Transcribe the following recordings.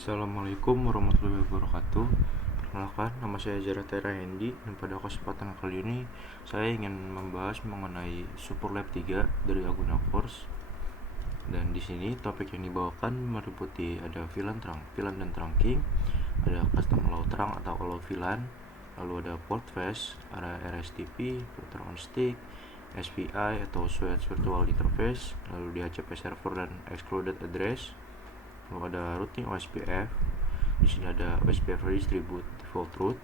Assalamualaikum warahmatullahi wabarakatuh. Perkenalkan, nama saya Jaratera Hendi, dan pada kesempatan kali ini saya ingin membahas mengenai Superlab 3 dari Aguna Force. Dan di sini topik yang dibawakan meliputi ada VLAN dan trunking, ada custom allow trunk atau allow VLAN, lalu ada port flash, ada RSTP, router on stick, SVI atau Switch Virtual Interface, lalu DHCP server dan excluded address. Lalu ada routing OSPF. Di sini ada OSPF distribute default route.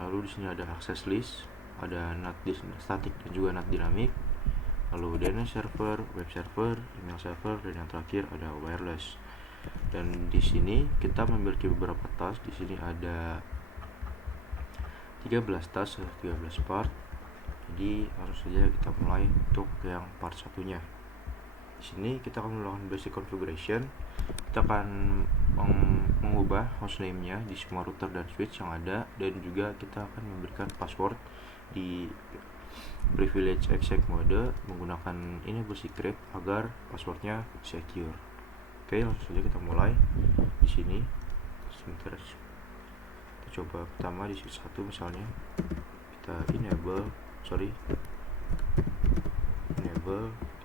Lalu di sini ada access list, ada NAT static dan juga NAT dynamic. Lalu DNS server, web server, email server, dan yang terakhir ada wireless. Dan di sini kita memiliki beberapa task. Di sini ada 13 task, 13 part. Jadi langsung saja kita mulai untuk yang part satunya. Di sini kita akan melakukan basic configuration. Kita akan mengubah hostname-nya di semua router dan switch yang ada, dan juga kita akan memberikan password di privilege exec mode menggunakan enable secret agar passwordnya secure. Oke, langsung saja kita mulai. Di sini sebentar, kita coba pertama di switch 1 misalnya kita enable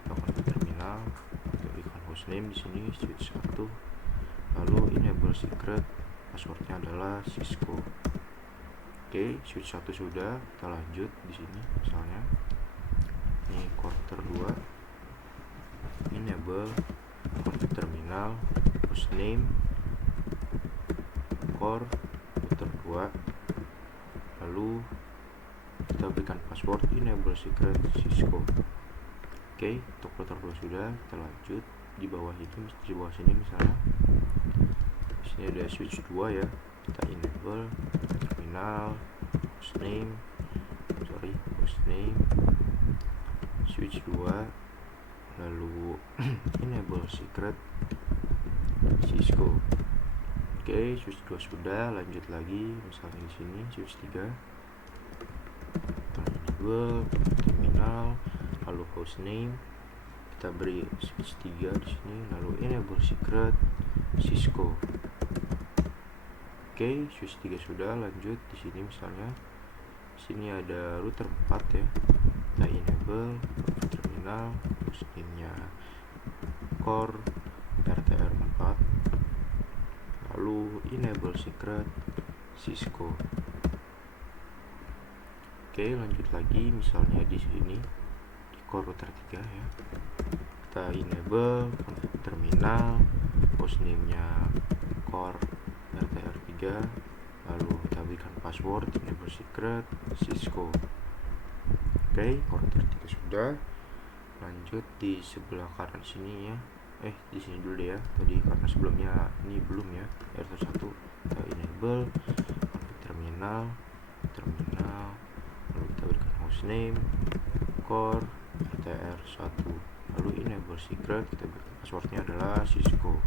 kita konfig terminal, kita berikan hostname di sini switch 1, lalu enable secret, passwordnya adalah Cisco. Oke, switch 1 sudah, kita lanjut di sini misalnya ini quarter 2, enable config terminal, hostname core router 2, lalu kita berikan password enable secret Cisco. Oke, untuk router 2 sudah, kita lanjut di bawah sini misalnya. Di sini ada switch 2 ya. Kita enable terminal, hostname switch 2, lalu enable secret Cisco. Oke, switch 2 sudah, lanjut lagi misalnya di sini switch 3. Kita enable terminal, lalu hostname, kita beri switch 3 di sini, lalu enable secret Cisco. Oke, switch 3 sudah, lanjut di sini misalnya. Di sini ada router 4 ya. Kita enable config terminal, hostname-nya core RTR 4, lalu enable secret Cisco. Oke, lanjut lagi misalnya di sini core router 3 ya. Kita enable config terminal, hostname-nya core RTR 3, lalu kita berikan password enable secret Cisco. Oke, core router 3 sudah. Lanjut di sebelah kanan sini ya. Di sini dulu deh ya. Tadi karena sebelumnya ini belum ya. router 1 kita enable config terminal, lalu kita berikan hostname core RTR1, lalu enable secret, kita berikan passwordnya adalah Cisco.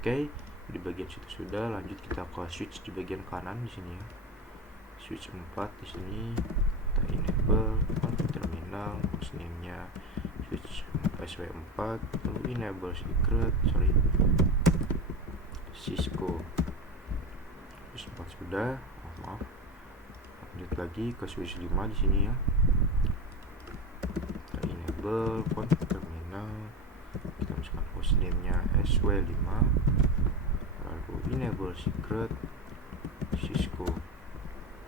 Oke, di bagian situ sudah, lanjut kita ke switch di bagian kanan di sini ya. Switch 4 di sini kita enable config terminal, hostname-nya switch SW4, lalu enable secret Cisco. Switch 4 sudah, maaf. Lanjut lagi ke switch 5 di sini ya. Enable config terminal, kita masukkan hostname-nya SW5, lalu enable secret Cisco.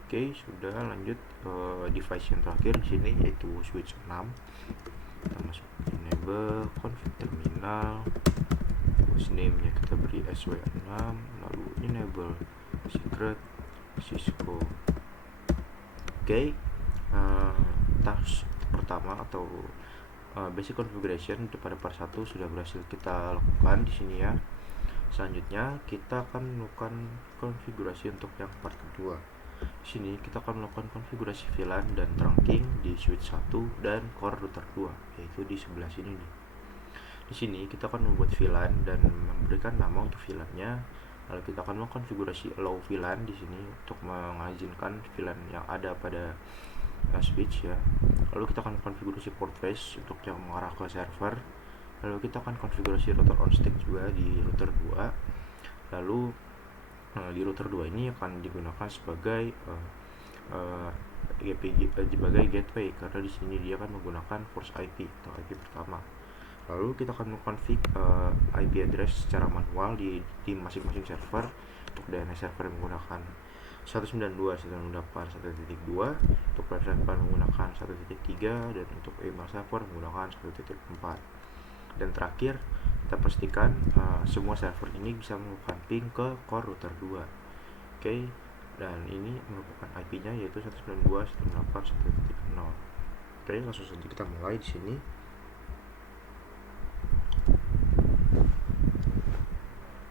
Oke, sudah. Lanjut ke device yang terakhir di sini yaitu switch 6. Kita masuk enable config terminal, hostname-nya kita beri SW6, lalu enable secret Cisco. Oke, task pertama atau basic configuration pada part 1 sudah berhasil kita lakukan di sini ya. Selanjutnya kita akan melakukan konfigurasi untuk yang part kedua. Di sini kita akan melakukan konfigurasi VLAN dan trunking di switch 1 dan core router 2, yaitu di sebelah sini nih. Di sini kita akan membuat VLAN dan memberikan nama untuk VLAN-nya. Lalu kita akan mengkonfigurasi allow VLAN di sini untuk mengizinkan VLAN yang ada pada switch ya. Lalu kita akan konfigurasi port face untuk yang mengarah ke server. Lalu kita akan konfigurasi router on stick juga di router 2. Lalu di router 2 ini akan digunakan sebagai sebagai gateway, karena di sini dia akan menggunakan force IP atau IP pertama. Lalu kita akan mengkonfig IP address secara manual di masing-masing server. Untuk DNS server menggunakan 192.168.1.2, untuk web server menggunakan 1.3, dan untuk email server menggunakan 1.4. Dan terakhir, kita pastikan semua server ini bisa melakukan ping ke core router 2. Oke, dan ini merupakan IP-nya yaitu 192.168.1.0. Oke, langsung saja kita mulai di sini.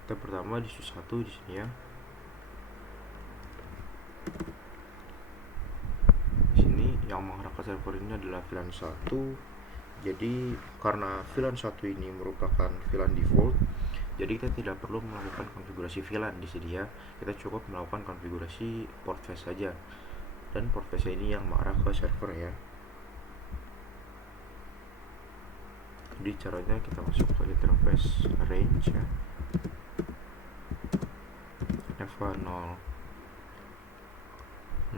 Kita pertama di switch 1 di sini ya. Di sini yang mengarah ke server ini adalah VLAN 1. Jadi karena VLAN 1 ini merupakan VLAN default, jadi kita tidak perlu melakukan konfigurasi VLAN di sini ya. Kita cukup melakukan konfigurasi port face saja. Dan port face ini yang mengarah ke server ya. Jadi caranya kita masuk ke interface range ya. FA0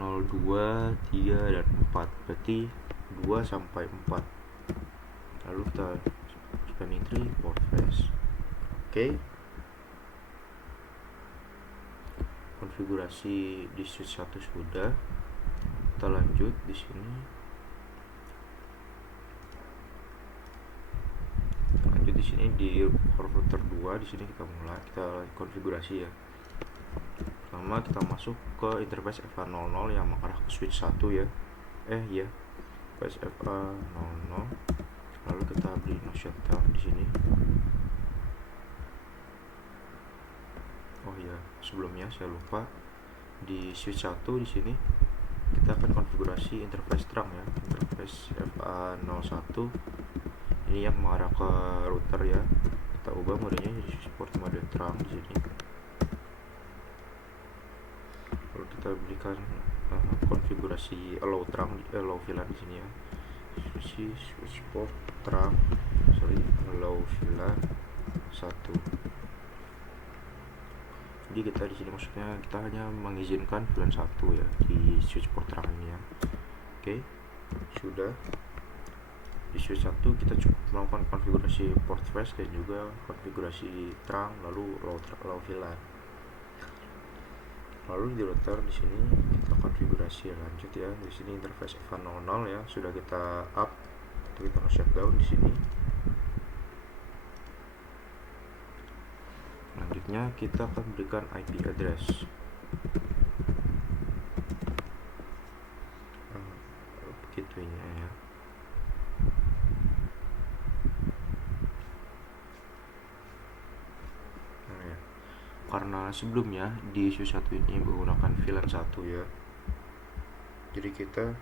0, 2, 3, dan 4, berarti 2 sampai 4. Lalu kita spanning tree port face. Oke. Konfigurasi di switch 1 sudah. Kita lanjut di sini. Lanjut di sini di router 2, di sini kita mulai kita konfigurasi ya. Pertama kita masuk ke interface FA00 yang mengarah ke switch 1 ya. Interface FA00. Lalu kita beri no shutdown di sini. Oh ya, sebelumnya saya lupa, di switch 1 di sini kita akan konfigurasi interface trunk ya. Interface FA01 ini yang mengarah ke router ya. Kita ubah modenya jadi support mode trunk di sini. Lalu kita berikan konfigurasi allow VLAN di sini ya. Switch port trunk, allow VLAN 1. Jadi kita di sini maksudnya kita hanya mengizinkan VLAN 1 ya di switch port trunk ini ya. Oke, sudah. Di switch 1 kita cukup melakukan konfigurasi port face dan juga konfigurasi trunk, lalu allow VLAN. Lalu di router di sini kita konfigurasi lanjut ya. Di sini interface FA00 ya sudah kita up, atau kita shutdown di sini. Selanjutnya kita akan berikan IP address. Begitunya ya. Karena sebelumnya di switch 1 ini menggunakan VLAN 1 ya, jadi kita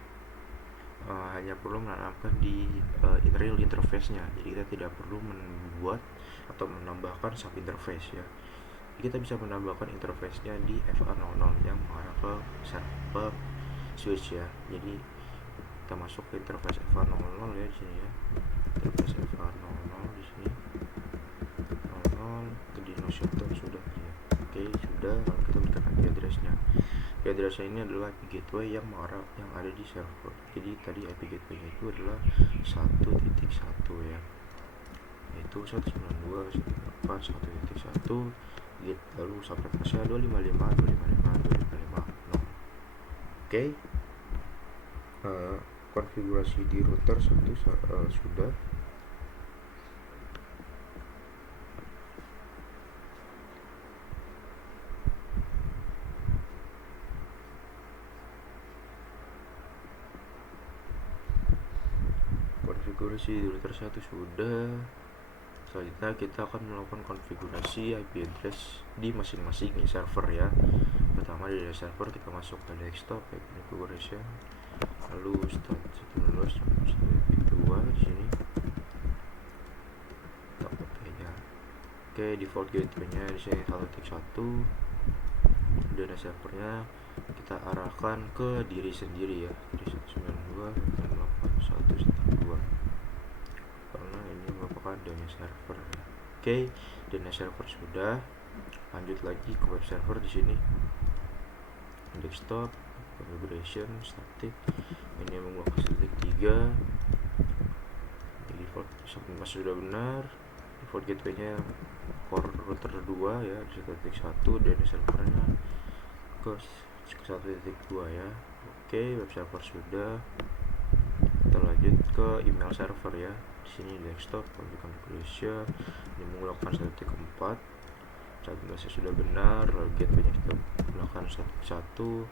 hanya perlu menanamkan di real interface-nya. Jadi kita tidak perlu membuat atau menambahkan sub interface ya. Jadi kita bisa menambahkan interface-nya di FA00 yang mengarah ke server switch ya. Jadi kita masuk ke interface FA00 ya di sini ya. Interface FA00 di sini. 00 di no shutdown sudah ya. Oke, sudah. Lalu kita berikan IP address-nya. IP address-nya ini adalah IP gateway yang ada di server. Jadi tadi IP gateway-nya itu adalah 1.1 ya. Yaitu 192.168.1.1. Lalu subnetnya 255.255.255. Oke. Konfigurasi di router 1 sudah. Konfigurasi di router 1 sudah. Selanjutnya kita akan melakukan konfigurasi IP address di masing-masing server ya. Pertama di server kita masuk ke desktop IP configuration, lalu start 1.2 di sini. Ya. Oke, default gateway-nya di sini 1.1. Dan servernya kita arahkan ke diri sendiri ya. Jadi 192.168.1.2. Karena ini apakah DNS server. Oke, DNS server sudah. Lanjut lagi ke web server di sini. Desktop, configuration, static. Ini menggunakan static 3. Default subnet sudah benar. Default gateway-nya core router 2 ya, di static 1, DNS servernya ke 1.2 ya. Oke, web server sudah. Kita lanjut ke email server ya. Di sini desktop, configuration. Ini menggunakan 1.4. Subnetnya sudah benar. Lalu gateway-nya kita gunakan 1.1.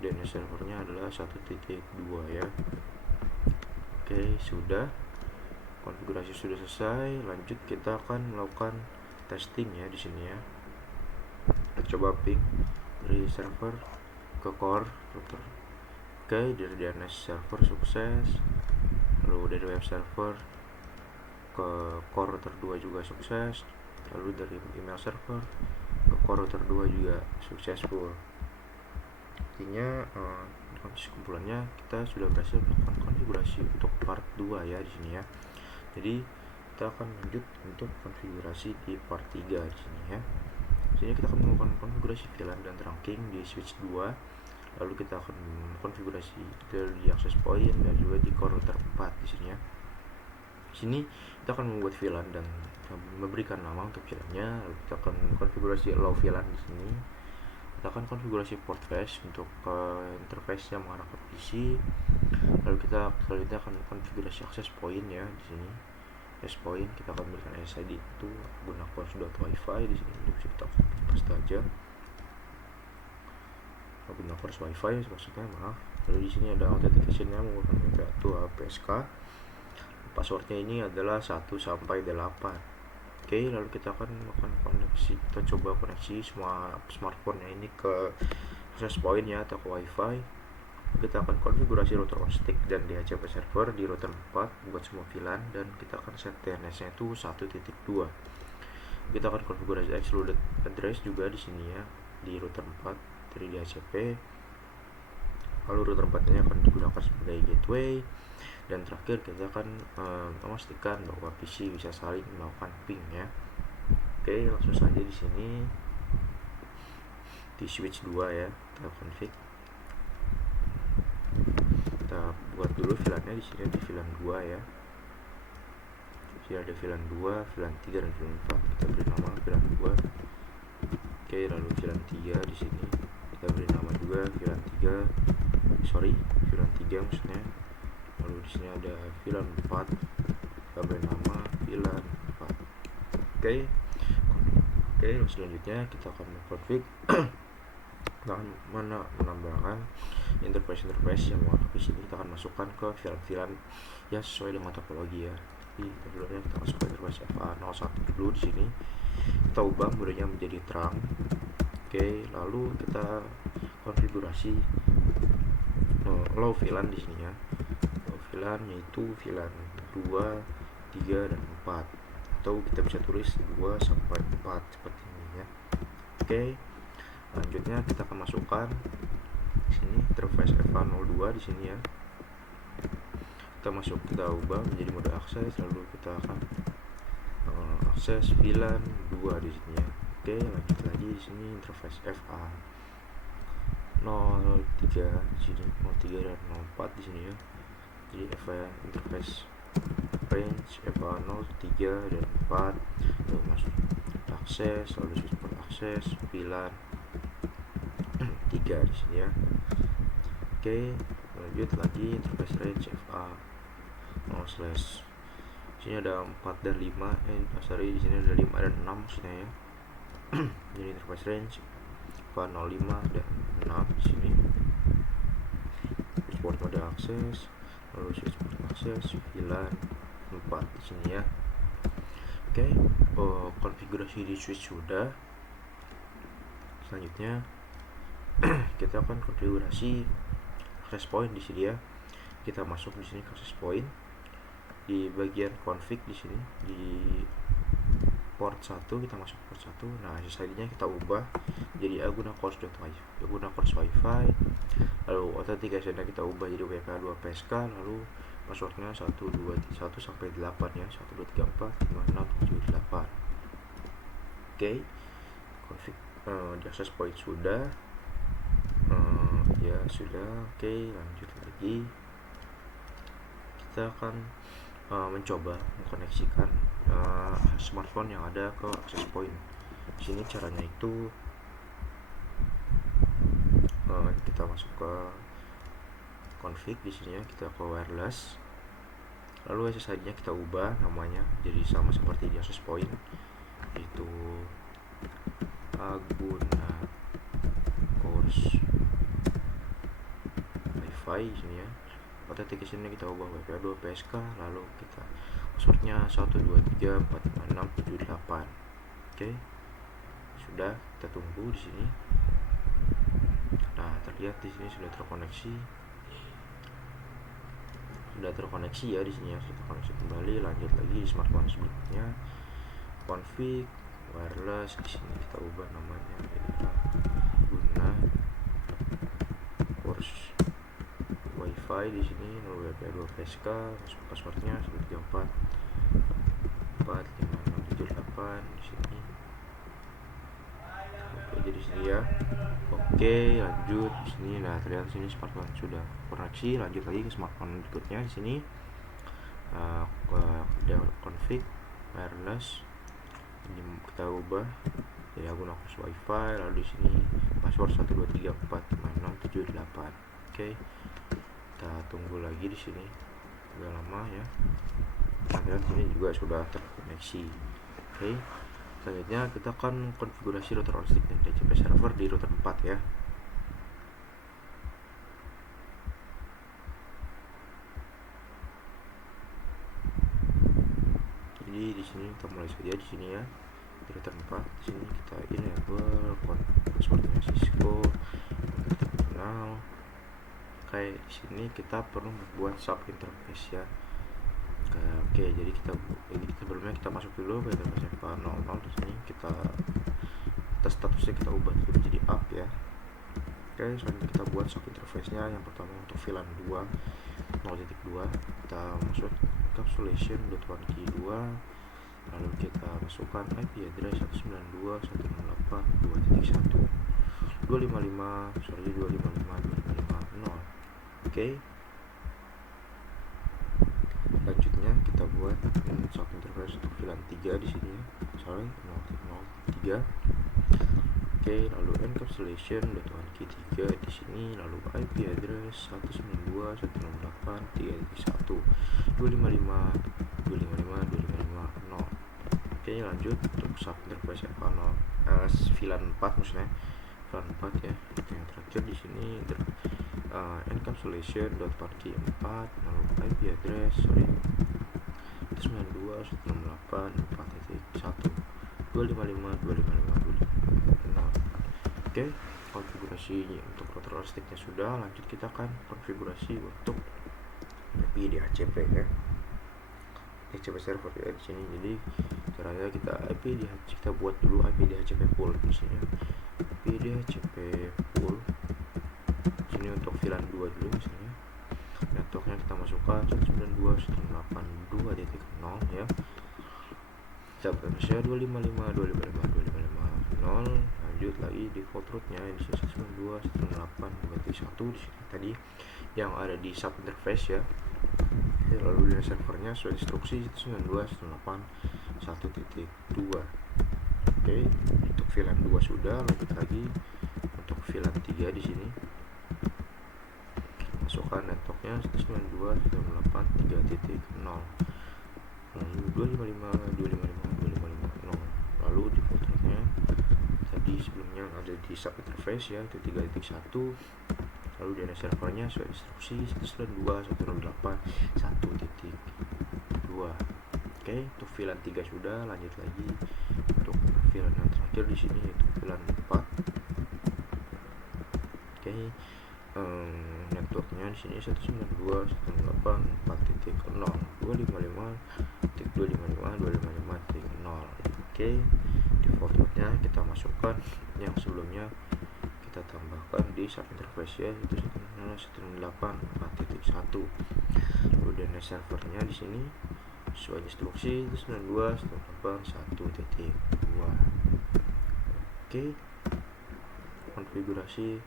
DNS servernya adalah 1.2 ya. Oke, sudah. Konfigurasi sudah selesai. Lanjut kita akan melakukan testing ya di sini ya. Kita coba ping dari server ke core router. Oke, dari DNS server sukses. Lalu dari web server ke core router 2 juga sukses. Lalu dari email server ke core router 2 juga successful. Artinya kesimpulannya kita sudah berhasil melakukan konfigurasi untuk part 2 ya di sini ya. Jadi kita akan lanjut untuk konfigurasi di part 3 di sini ya. Di sini kita akan melakukan konfigurasi VLAN dan trunking di switch 2. Lalu kita akan konfigurasi di access point dan juga di core router 4 di sini ya. Di sini kita akan membuat VLAN dan memberikan nama untuk VLAN-nya. Lalu kita akan konfigurasi allow VLAN di sini. Kita akan konfigurasi port face untuk interface yang mengarah ke PC. Lalu kita selanjutnya akan konfigurasi access point ya di sini. Access point kita akan berikan SSID itu guna course.wifi di sini. Untuk kita paste aja. Guna course wifi maksudnya, maaf. Lalu di sini ada authentication-nya menggunakan metode APSK. Passwordnya ini adalah 1 sampai 8. Oke, lalu kita akan melakukan koneksi. Kita coba koneksi semua smartphone-nya ini ke access point ya atau ke wifi. Kita akan konfigurasi router on stick dan DHCP server di router 4 buat semua VLAN, dan kita akan set DNS-nya itu 1.2. Kita akan konfigurasi excluded address juga di sini ya di router 4 dari DHCP. Lalu router 4-nya akan digunakan sebagai gateway. Dan terakhir kita akan memastikan bahwa PC bisa saling melakukan ping ya. Oke, langsung saja di sini di switch 2 ya, kita config. Kita buat dulu VLAN-nya di sini di VLAN 2 ya. Di sini ada VLAN 2, VLAN 3 dan VLAN 4. Kita beri nama VLAN 2. Oke, lalu VLAN 3 di sini kita beri nama juga VLAN 3. VLAN 3 maksudnya. Lalu di sini ada VLAN 4. Kita beri nama VLAN 4. Oke, selanjutnya kita akan config. Kita akan menambahkan interface yang mau di sini. Kita akan masukkan ke VLAN ya sesuai dengan topologi ya. Jadi sebelumnya kita masuk ke interface FA01 dulu di sini. Kita ubah modenya menjadi terang. Oke, lalu kita konfigurasi low VLAN di sini ya. Low VLAN yaitu VLAN 2, 3 dan 4. Atau kita bisa tulis 2 sampai 4 seperti ini ya. Oke. Selanjutnya kita akan masukkan di sini interface FA02 di sini ya. Kita ubah menjadi mode akses, lalu kita akan akses VLAN 2 di sini ya. Oke, lanjut lagi di sini interface FA03 di sini, 03 dan 04 di sini ya. Jadi interface range FA03 dan 4, lalu masuk akses, lalu switch port akses VLAN 3 di sini ya. Oke, lanjut lagi interface range FA0/ di sini ada 4 dan 5 sorry, di sini ada 5 dan 6 maksudnya ya. Jadi interface range FA05 dan 6 di sini. Switch port mode akses, lalu switch port akses VLAN 4 di sini ya. Oke, konfigurasi di switch sudah. Selanjutnya kita akan konfigurasi access point di sini ya. Kita masuk di sini ke access point di bagian config di sini di port 1, kita masuk port 1. Nah, SSID-nya kita ubah jadi guna course wifi. Lalu authentication-nya kita ubah jadi WPA2 PSK. Lalu passwordnya 1 sampai 8 ya, 1 2 3 4 5 6 7 8. Oke, config di access point sudah, ya sudah. Oke, lanjut lagi. Kita akan mencoba mengkoneksikan smartphone yang ada ke access point. Di sini caranya itu kita masuk ke config, di sini ya, kita ke wireless, lalu SSID-nya kita ubah namanya jadi sama seperti di access point, itu Aguna Course Wi-Fi di sini ya. Authentication kita ubah WPA2 PSK, lalu kita passwordnya 1 2 3 4 5 6 7 8. Oke, sudah, kita tunggu di sini. Nah, terlihat di sini sudah terkoneksi ya, di sini ya, sudah terkoneksi kembali. Lanjut lagi di smartphone sebelumnya, config wireless, di sini kita ubah namanya jadi Aguna Course Wi-Fi di sini, lalu WPA2 PSK, masuk passwordnya 134 45678 di sini. Oke, jadi sini ya. Oke, lanjut di sini. Nah, terlihat sini smartphone sudah koneksi. Lanjut lagi ke smartphone berikutnya di sini. Config wireless, ini kita ubah jadi Aguna Course Wi-Fi, lalu di sini password 1 2 3 4 5 6 7 8. Oke, kita tunggu lagi di sini, udah lama ya. Nah, sini juga sudah terkoneksi. Oke, selanjutnya kita akan konfigurasi router on stick dan DHCP server di router 4 ya. Jadi di sini kita mulai saja di sini ya, di router 4. Di sini kita enable passwordnya Cisco, kita kenal. Oke, di sini kita perlu membuat sub interface ya. Oke, jadi sebelumnya kita masuk dulu ke interface 00. Di sini kita statusnya kita ubah menjadi up ya. Oke, selanjutnya kita buat sub interface-nya. Yang pertama untuk VLAN 2 0.2, kita masuk encapsulation.1key2, lalu kita masukkan IP address 192.168.255.255.255.0. Oke, lanjutnya kita buat sub interface untuk VLAN 3 di sini ya, 0.03. Oke, lalu encapsulation.1key3 di sini, lalu IP address 192.168.3.1.255.255.255.0. Oke, lanjut untuk sub interface VLAN 4 maksudnya VLAN 4 ya. Yang terakhir di sini encapsulation.1key4, lalu IP address 192.168.4.1.255.255.255.0. Oke, konfigurasi untuk router on stick-nya sudah. Lanjut kita akan konfigurasi untuk IP DHCP ya, DHCP server ya di sini. Jadi caranya kita buat dulu IP DHCP pool di sini ya. IP DHCP pool di sini untuk VLAN 2 dulu misalnya. Networknya kita masukkan 192.168.2.0 ya. Subnetnya 255.255.255.0. Lanjut lagi default rootnya di sini 192.168.2.1 di sini tadi yang ada di sub interface ya. Lalu di servernya sesuai instruksi 192.168.1.2. Oke, untuk VLAN 2 sudah. Lanjut lagi untuk VLAN 3 di sini. Masukkan networknya 192.168.3.0, lalu 255.255.255.0. Lalu default rootnya tadi sebelumnya ada di sub interface ya, itu 3.1. Lalu di servernya sesuai instruksi 192.168.1.2. Oke, untuk VLAN 3 sudah. Lanjut lagi untuk VLAN yang terakhir di sini yaitu VLAN 4. Oke, networknya di sini 192.168.4.0, 255.255.255.0. Oke, default rootnya kita masukkan yang sebelumnya kita tambahkan di sub interface ya, itu 1.8.4.1. Kemudian servernya di sini sesuai instruksi itu 92.168.1.2. Oke, konfigurasi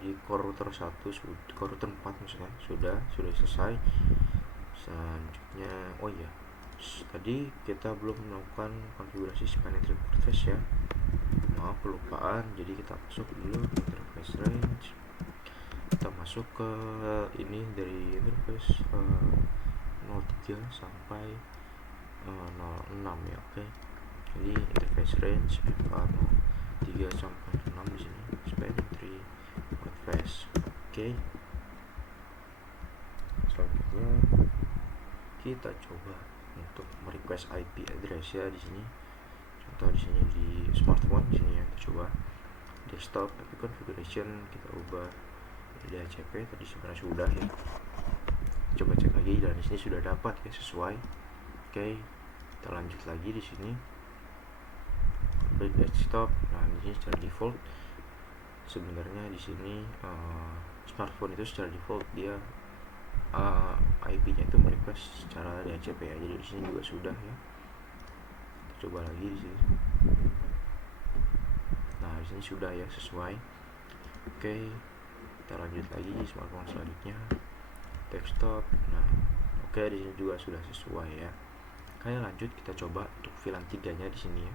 di core router 1 core router 4 maksudnya sudah selesai. Selanjutnya tadi kita belum melakukan konfigurasi span interface ya, maaf kelupaan. Jadi kita masuk dulu interface range, kita masuk ke ini dari interface 03 sampai 06 ya. Oke, jadi interface range FA03 sampai 6 di sini span interface. Oke, selanjutnya kita coba untuk merequest IP address ya di sini. Contoh di sini di smartphone di sini ya, kita coba desktop IP configuration kita ubah dari DHCP tadi sebenarnya sudah ya. Coba cek lagi dan di sini sudah dapat ya sesuai. Oke, kita lanjut lagi di sini desktop. Nah, di sini secara default sebenarnya di sini smartphone itu secara default dia IP-nya itu merequest secara DHCP ya. Jadi di sini juga sudah ya. Kita coba lagi di sini. Nah, di sini sudah ya sesuai. Oke, kita lanjut lagi smartphone selanjutnya desktop. Nah, oke, di sini juga sudah sesuai ya. Oke, lanjut kita coba untuk VLAN 3-nya di sini ya.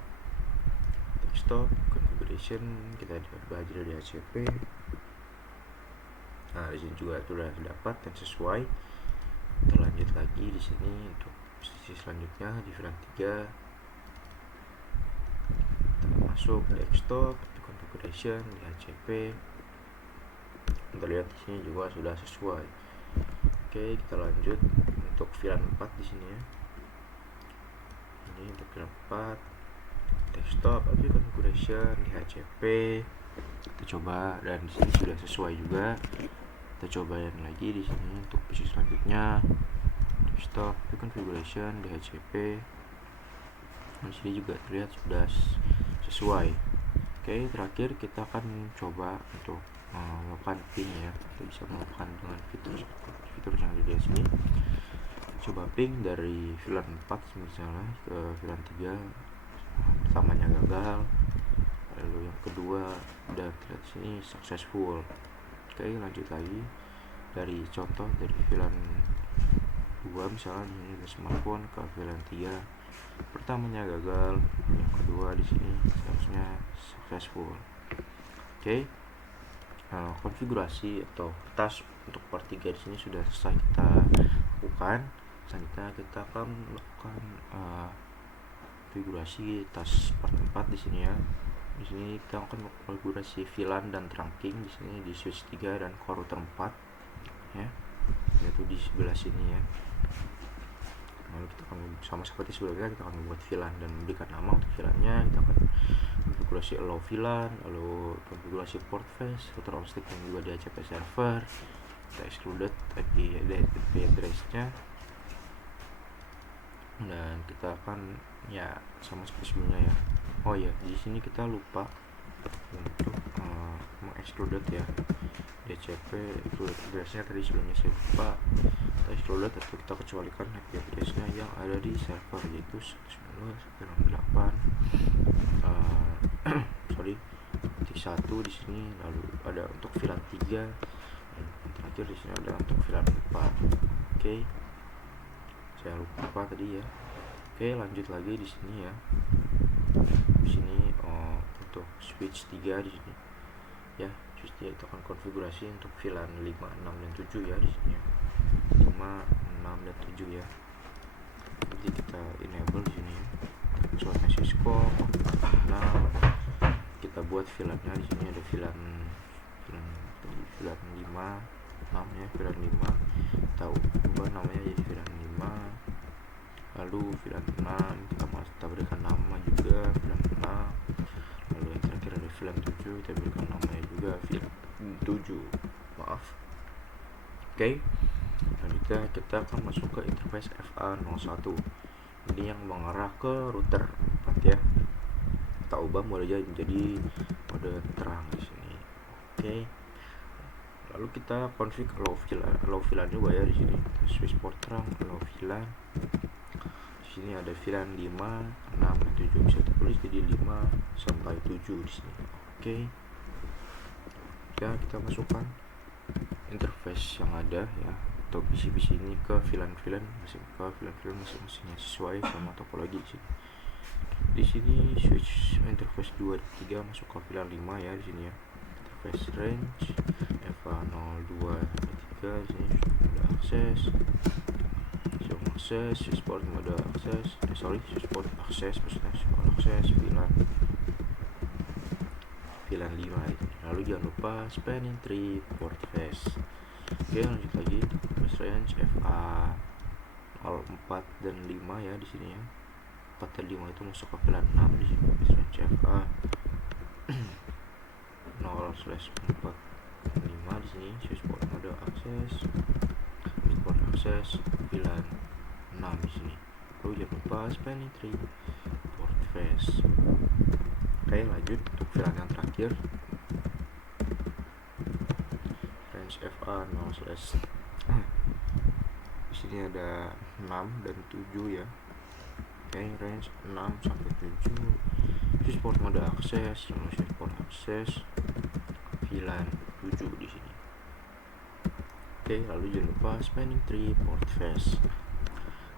Desktop configuration kita ubah jadi DHCP. Nah, di sini juga sudah dapat dan sesuai. Kita lanjut lagi di sini untuk posisi selanjutnya di VLAN 3. Kita masuk desktop configuration DHCP. Kita lihat di sini juga sudah sesuai. Oke, kita lanjut untuk VLAN 4 di sini ya. Ini untuk VLAN 4 desktop configuration DHCP. Kita coba dan di sini sudah sesuai juga. Kita cobain lagi di sini untuk posisi selanjutnya desktop configuration DHCP. Di sini juga terlihat sudah sesuai. Oke, terakhir kita akan coba untuk melakukan ping ya. Kita bisa melakukan dengan fitur yang ada di sini. Coba ping dari VLAN 4 misalnya ke VLAN 3. Pertamanya gagal, lalu yang kedua udah terlihat sini successful. Oke, lanjut lagi dari contoh dari VLAN 2 misalnya ini dari smartphone ke VLAN 3. Pertamanya gagal, yang kedua di sini seharusnya successful. Oke, konfigurasi atau tas untuk part 3 di sini sudah selesai kita lakukan. Selanjutnya kita akan melakukan konfigurasi tas part 4 di sini ya. Di sini kita akan konfigurasi VLAN dan trunking di sini di switch 3 dan core router 4 ya, yaitu di sebelah sini ya. Lalu kita akan sama seperti sebelumnya, kita akan membuat VLAN dan memberikan nama untuk VLAN-nya. Kita akan konfigurasi allow VLAN, lalu konfigurasi port face, router on stick dan juga DHCP server. Kita excluded IP address-nya. Dan kita akan ya sama seperti sebelumnya ya. Oh ya, di sini kita lupa untuk mengexcluded ya DHCP excluded address-nya tadi sebelumnya saya lupa. Kita excluded atau kita kecualikan IP address-nya yang ada di server yaitu 192.168 di sini. Lalu ada untuk VLAN 3 dan terakhir di sini ada untuk VLAN 4. Oke, saya lupa tadi ya. Oke, lanjut lagi di sini ya. Di sini untuk switch 3 di sini ya, switch 3 itu akan konfigurasi untuk VLAN 5, 6 dan 7 ya di sini ya. 5, 6 dan 7 ya. Jadi kita enable di sini ya. Soalnya Cisco. Nah, kita buat VLAN-nya di sini ada VLAN 5, 6 ya, VLAN 5. Kita ubah namanya jadi VLAN 5. Lalu VLAN 6 kita berikan nama juga VLAN 6. Lalu yang terakhir ada VLAN 7, kita berikan namanya juga VLAN 7. Maaf. Oke, selanjutnya kita akan masuk ke interface FA01. Ini yang mengarah ke router 4 ya. Kita ubah modenya menjadi mode terang di sini. Oke. Lalu kita config allow VLAN juga ya di sini. Switch port terang allow VLAN. Di sini ada VLAN 5, 6, dan 7, bisa ditulis jadi 5 sampai 7 di sini. Oke. Ya, kita masukkan interface yang ada ya untuk PC ini ke VLAN masing-masingnya sesuai sama topologi di sini. Di sini switch interface 2 dan 3 masuk ke VLAN 5 ya di sini ya. Interface range FA02 3 di sini ada akses, zoom akses, switch port mode akses, switch port akses maksudnya akses VLAN 5 ini. Lalu jangan lupa spanning tree port face. Oke, lanjut lagi interface range FA04 dan 5 ya di sini ya. 4 dan 5 itu masuk ke VLAN 6 di sini. Range FA 0/4 5 di sini switch port mode akses, switch port akses VLAN 6 di sini. Lalu jangan lupa spanning tree port face. Oke, lanjut untuk VLAN yang terakhir range FA 0/. Di sini ada 6 dan 7 ya. Oke, range 6 sampai 7 switch port mode akses, lalu switch port akses VLAN 7 di sini. Oke, lalu jangan lupa spanning tree port face.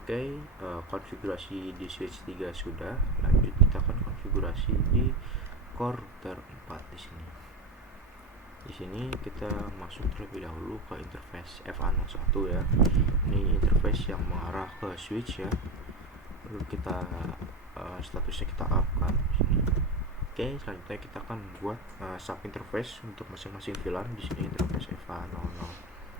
Oke, konfigurasi di switch 3 sudah. Lanjut kita akan konfigurasi di core router 4 di sini. Di sini kita masuk terlebih dahulu ke interface FA01 ya. Ini interface yang mengarah ke switch ya. Lalu kita statusnya kita up kan di sini. Oke, selanjutnya kita akan membuat sub interface untuk masing-masing VLAN. Di sini interface FA01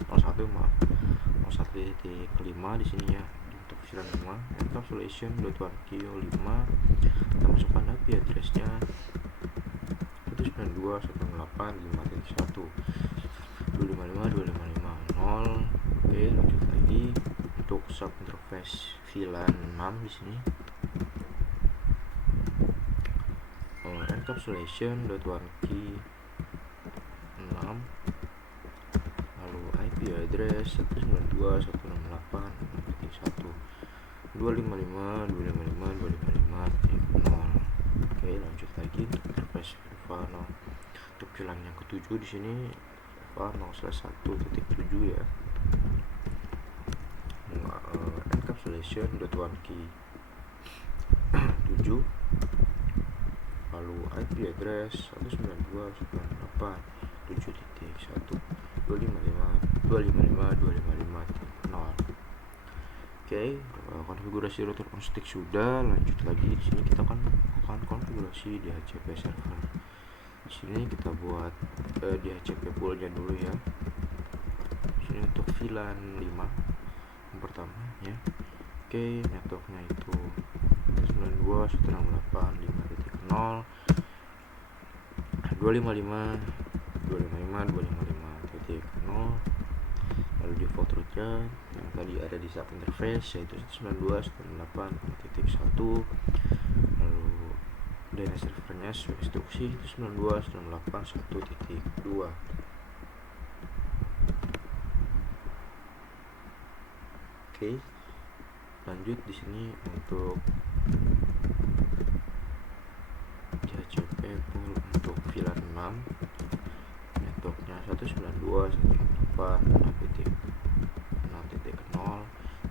1.5 di sini ya. Untuk VLAN 5 encapsulation .1q5 kita masukkan IP addressnya 192.168.5.1 255.255.0. Oke, lanjut lagi untuk sub interface VLAN 6 di sini. Encapsulation .1key 6, lalu IP address 192.168.1 255.255.255.0. Oke, lanjut lagi untuk interface VLAN untuk VLAN yang ketujuh di sini VLAN0/1.7 ya. Encapsulation .1key 7, lalu IP address 192.168.7.1 255.255.0. Oke, konfigurasi router on stick sudah. Lanjut lagi di sini kita akan konfigurasi DHCP server. Di sini kita buat DHCP poolnya dulu ya. Di sini untuk VLAN 5 yang pertama ya. Oke, networknya itu 92.168.5.0 255.255.255.0. Lalu default rootnya yang tadi ada di sub interface yaitu 192.168.1. Lalu DNS servernya sesuai instruksi 192.168.1.2. Oke, lanjut di sini untuk DHCP pool untuk VLAN 6 networknya 192.168.6.0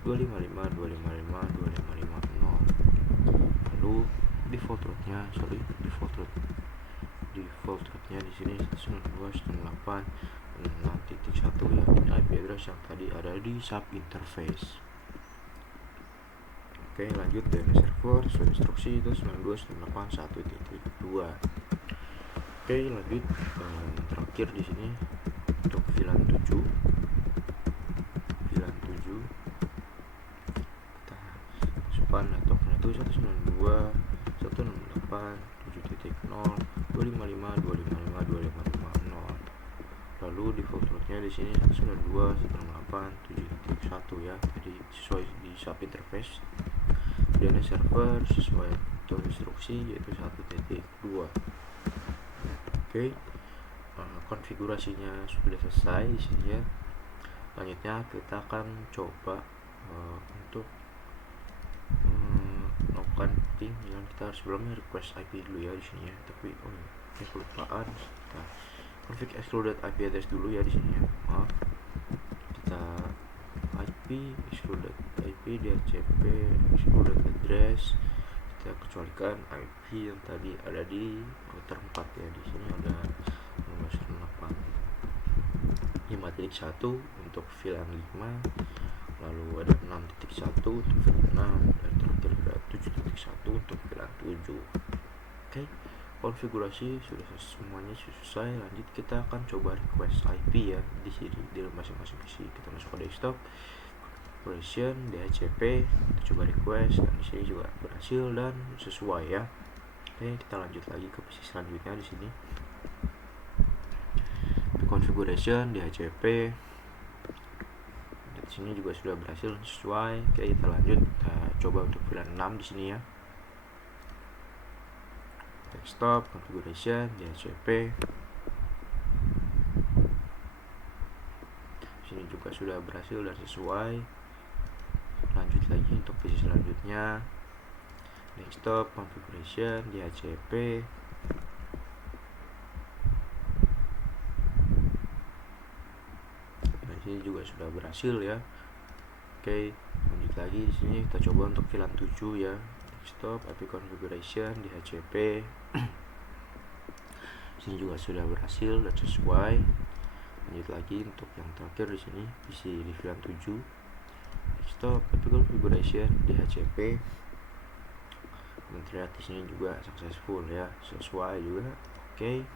255.255.255.0. lalu default rootnya di sini 192.168.6.1 ya. IP address yang tadi ada di sub interface. Oke, lanjut DNS server sesuai instruksi itu 192.168.1.2. Oke, lanjut terakhir di sini untuk VLAN 7 kita masukkan networknya itu 192.168.7.0 255.255.255.0. lalu default rootnya di sini 192.168.7.1 ya, jadi sesuai di sub interface. DNS server sesuai instruksi yaitu 1.2. Oke, konfigurasinya sudah selesai di sini ya. Selanjutnya kita akan coba untuk melakukan ping yang kita harus sebelumnya request IP dulu ya di sini ya. Tapi ini kelupaan, kita config excluded IP address dulu ya di sini ya. Maaf, kita IP excluded IP DHCP excluded address, kita kecualikan IP yang tadi ada di router 4 ya. Di sini ada 5.1 untuk VLAN 5, lalu ada 6.1 untuk VLAN 6, dan terakhir ada 7.1 untuk VLAN 7. Oke, konfigurasi sudah semuanya selesai. Lanjut kita akan coba request IP ya di sini di masing-masing PC. Kita masuk ke desktop, configuration DHCP, kita coba request, dan di sini juga berhasil dan sesuai ya. Oke, kita lanjut lagi ke PC selanjutnya di sini. Configuration DHCP, di sini juga sudah berhasil sesuai. Oke, kita lanjut, kita coba untuk VLAN 6 di sini ya. Desktop, configuration DHCP, di sini juga sudah berhasil dan sesuai. Lanjut lagi untuk PC selanjutnya. Desktop, configuration DHCP, ini juga sudah berhasil ya. Oke, lanjut lagi di sini kita coba untuk VLAN 7 ya. Desktop, IP configuration DHCP, sini juga sudah berhasil dan sesuai. Lanjut lagi untuk yang terakhir di sini PC di VLAN 7. Desktop, IP configuration DHCP, dan terlihat di sini juga successful ya, sesuai juga. Oke,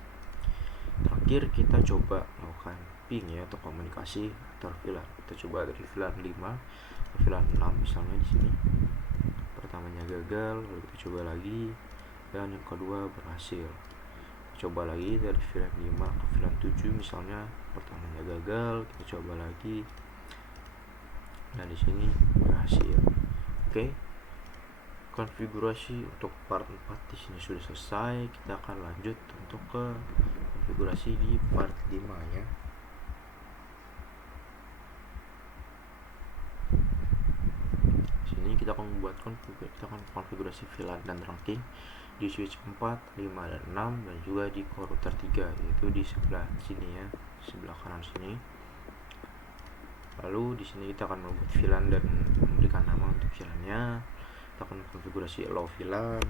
terakhir kita coba melakukan ping ya atau komunikasi antar VLAN. Kita coba dari VLAN 5 ke VLAN 6 misalnya di sini. Pertamanya gagal, lalu kita coba lagi, dan yang kedua berhasil. Coba lagi dari VLAN 5 ke VLAN 7 misalnya, pertamanya gagal, kita coba lagi, dan di sini berhasil. Oke, konfigurasi untuk part 4 di sini sudah selesai. Kita akan lanjut untuk ke konfigurasi di part 5 ya. Sini kita akan membuat konfigurasi VLAN dan trunking di switch 4, 5, dan 6, dan juga di core router 3, yaitu di sebelah sini ya, sebelah kanan sini. Lalu di sini kita akan membuat VLAN dan memberikan nama untuk VLAN-nya. Kita akan konfigurasi allow VLAN.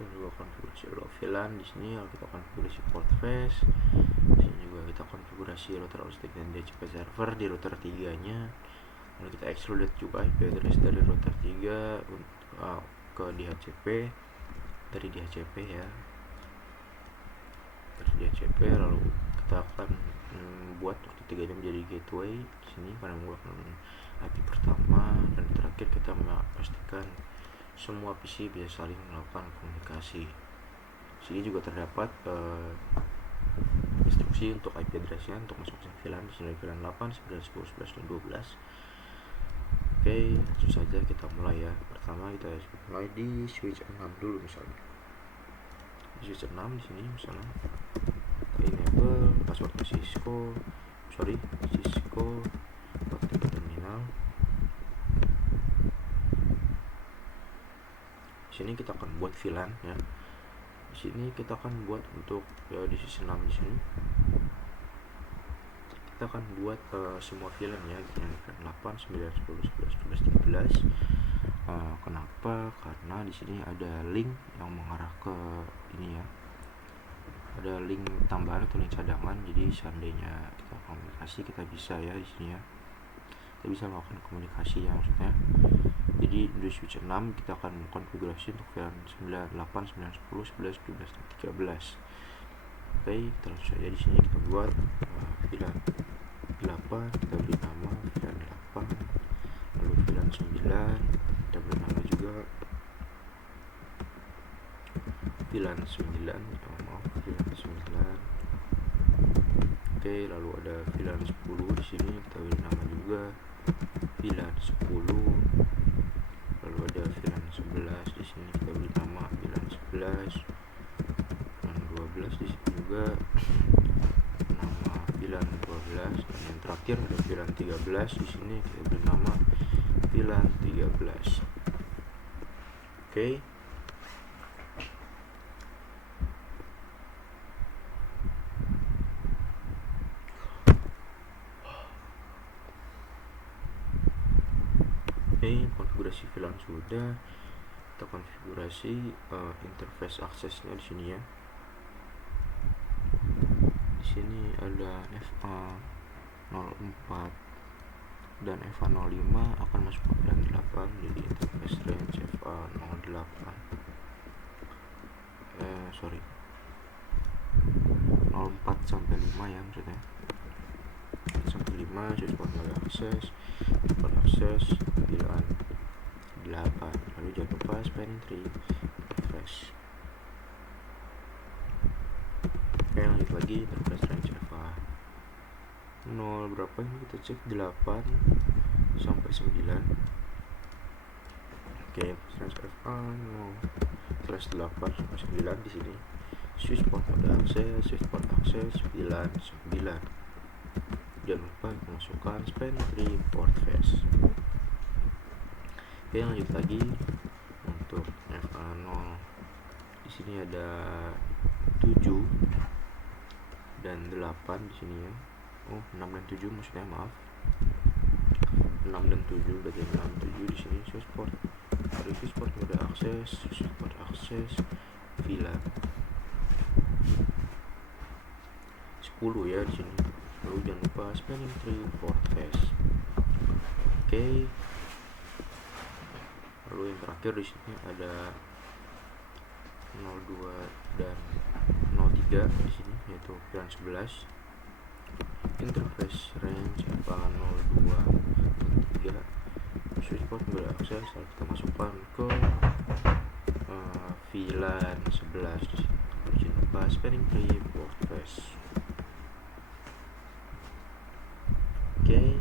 Juga konfigurasi allow VLAN di sini. Lalu kita konfigurasi port face. Di sini juga kita konfigurasi router hosting dan DHCP server di router 3-nya. Lalu kita exclude juga IP address dari router 3 ke DHCP, dari DHCP ya, dari DHCP. Lalu kita akan buat router 3-nya menjadi gateway di sini karena menggunakan IP pertama, dan terakhir kita memastikan semua PC bisa saling melakukan komunikasi. Sini juga terdapat instruksi untuk IP address-nya untuk masuk ke VLAN. Di sini VLAN 8, 9, 10, 11, dan 12. Oke, langsung saja kita mulai ya. Pertama kita mulai di switch 6 dulu misalnya. Di switch 6 di sini misalnya kita enable passwordnya Cisco terminal. Di sini kita akan buat VLAN ya. Di sini kita akan buat untuk ya di switch 6 di sini. Kita akan buat semua VLAN ya, dengan VLAN 8, 9, 10, 11, 12, 13. Kenapa? Karena di sini ada link yang mengarah ke ini ya. Ada link tambahan atau link cadangan. Jadi seandainya kita komunikasi, kita bisa ya di sini ya. Kita bisa melakukan komunikasi ya maksudnya. Jadi di switch 6 kita akan konfigurasi untuk VLAN 9, 8, 9, 10, 11, 12, dan 13. Oke, kita langsung saja di sini kita buat VLAN 8, kita beri nama VLAN 8, lalu VLAN 9, kita beri nama juga VLAN 9, VLAN 9, Oke, lalu ada VLAN 10 di sini, kita beri nama juga VLAN 10. Lalu ada VLAN 11 di sini, kita beri nama VLAN 11. Dan 12 di sini juga nama VLAN 12. Dan yang terakhir ada VLAN 13 di sini, kita beri nama VLAN 13. Oke. Konfigurasi VLAN sudah. Kita konfigurasi interface aksesnya di sini ya. Di sini ada FA04 dan FA05 akan masuk ke VLAN 8, jadi interface range FA08. 04 sampai 5 ya maksudnya. Sampai 5 switchport akses VLAN 8. Lalu jangan lupa spanning tree refresh. Oke, lanjut lagi interface range FA 0 berapa ini, kita cek 8 sampai 9. Oke, range FA 0/8 sampai 9 di sini. Switchport mode akses VLAN 9. Jangan lupa masukkan spanning tree port face. Oke, lanjut lagi untuk FA0. Di sini ada 7 dan 8 di sini ya. 6 dan 7 maksudnya, maaf. 6 dan 7 berarti 6 7 di sini switchport. Ada switchport mode akses VLAN 10 ya di sini. Lalu jangan lupa spanning tree port face. Oke. Lalu yang terakhir di sini ada 02 dan 03 di sini, yaitu VLAN 11. Interface range FA02 dan 3. Switchport mode akses, lalu kita masukkan ke VLAN 11 di sini. Jangan lupa spanning tree port face. Oke.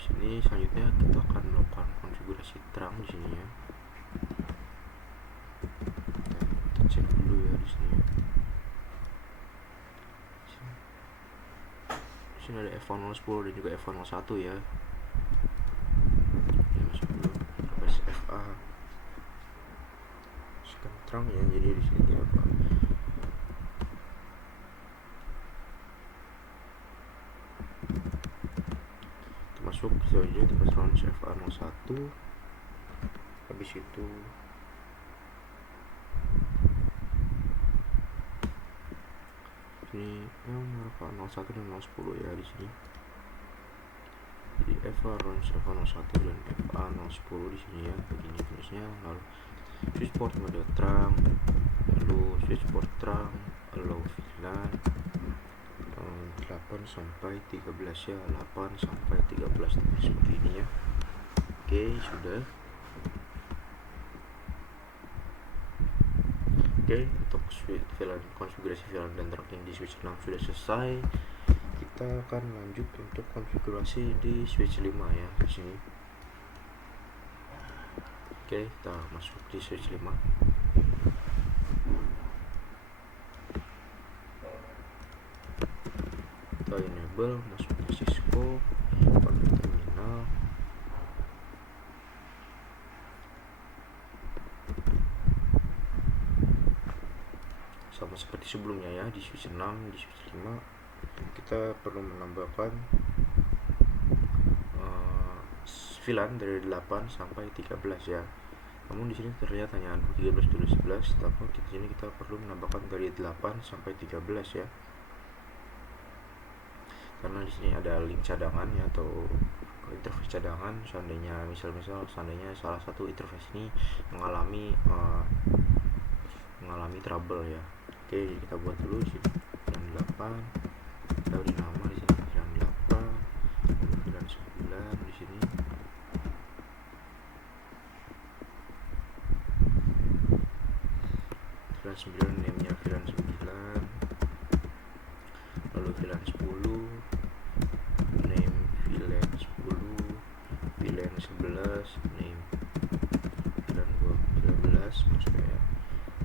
Sini selanjutnya kita akan melakukan konfigurasi terang di sini ya. Kita cek dulu ya di sini. Di sini ada FA010 dan juga FA01 ya. Ini masuk dulu interface FA. Sekarang terang ya, jadi di sini apa? Masuk saja interface range FA01. Habis itu ini yang FA01 dan 010 ya di sini. Jadi FA range FA01 dan FA010 di sini ya, begini jenisnya. Lalu switchport mode terang, lalu switchport terang, allow VLAN 8 sampai 13 ya, 8 sampai 13 seperti ini ya. Oke, sudah. Oke, untuk VLAN, konfigurasi VLAN dan tracking di switch 6 sudah selesai. Kita akan lanjut untuk konfigurasi di switch 5 ya di sini. Oke, kita masuk di switch 5. Kita enable masuknya Cisco, connect terminal. Sama seperti sebelumnya ya, di switch 6, di switch 5 kita perlu menambahkan VLAN dari 8 sampai 13 ya. Namun di sini terlihat hanya 13 dulu 11, tapi di sini kita perlu menambahkan dari 8 sampai 13 ya. Karena di sini ada link cadangan ya, atau interface cadangan. Seandainya seandainya salah satu interface ini mengalami trouble ya. Oke, jadi kita buat dulu di sini VLAN 8. Kita beri nama di sini VLAN 8, VLAN 9 di sini. 9 name-nya VLAN 9, lalu VLAN 10 name VLAN 10, VLAN 11 name VLAN 12 maksudnya,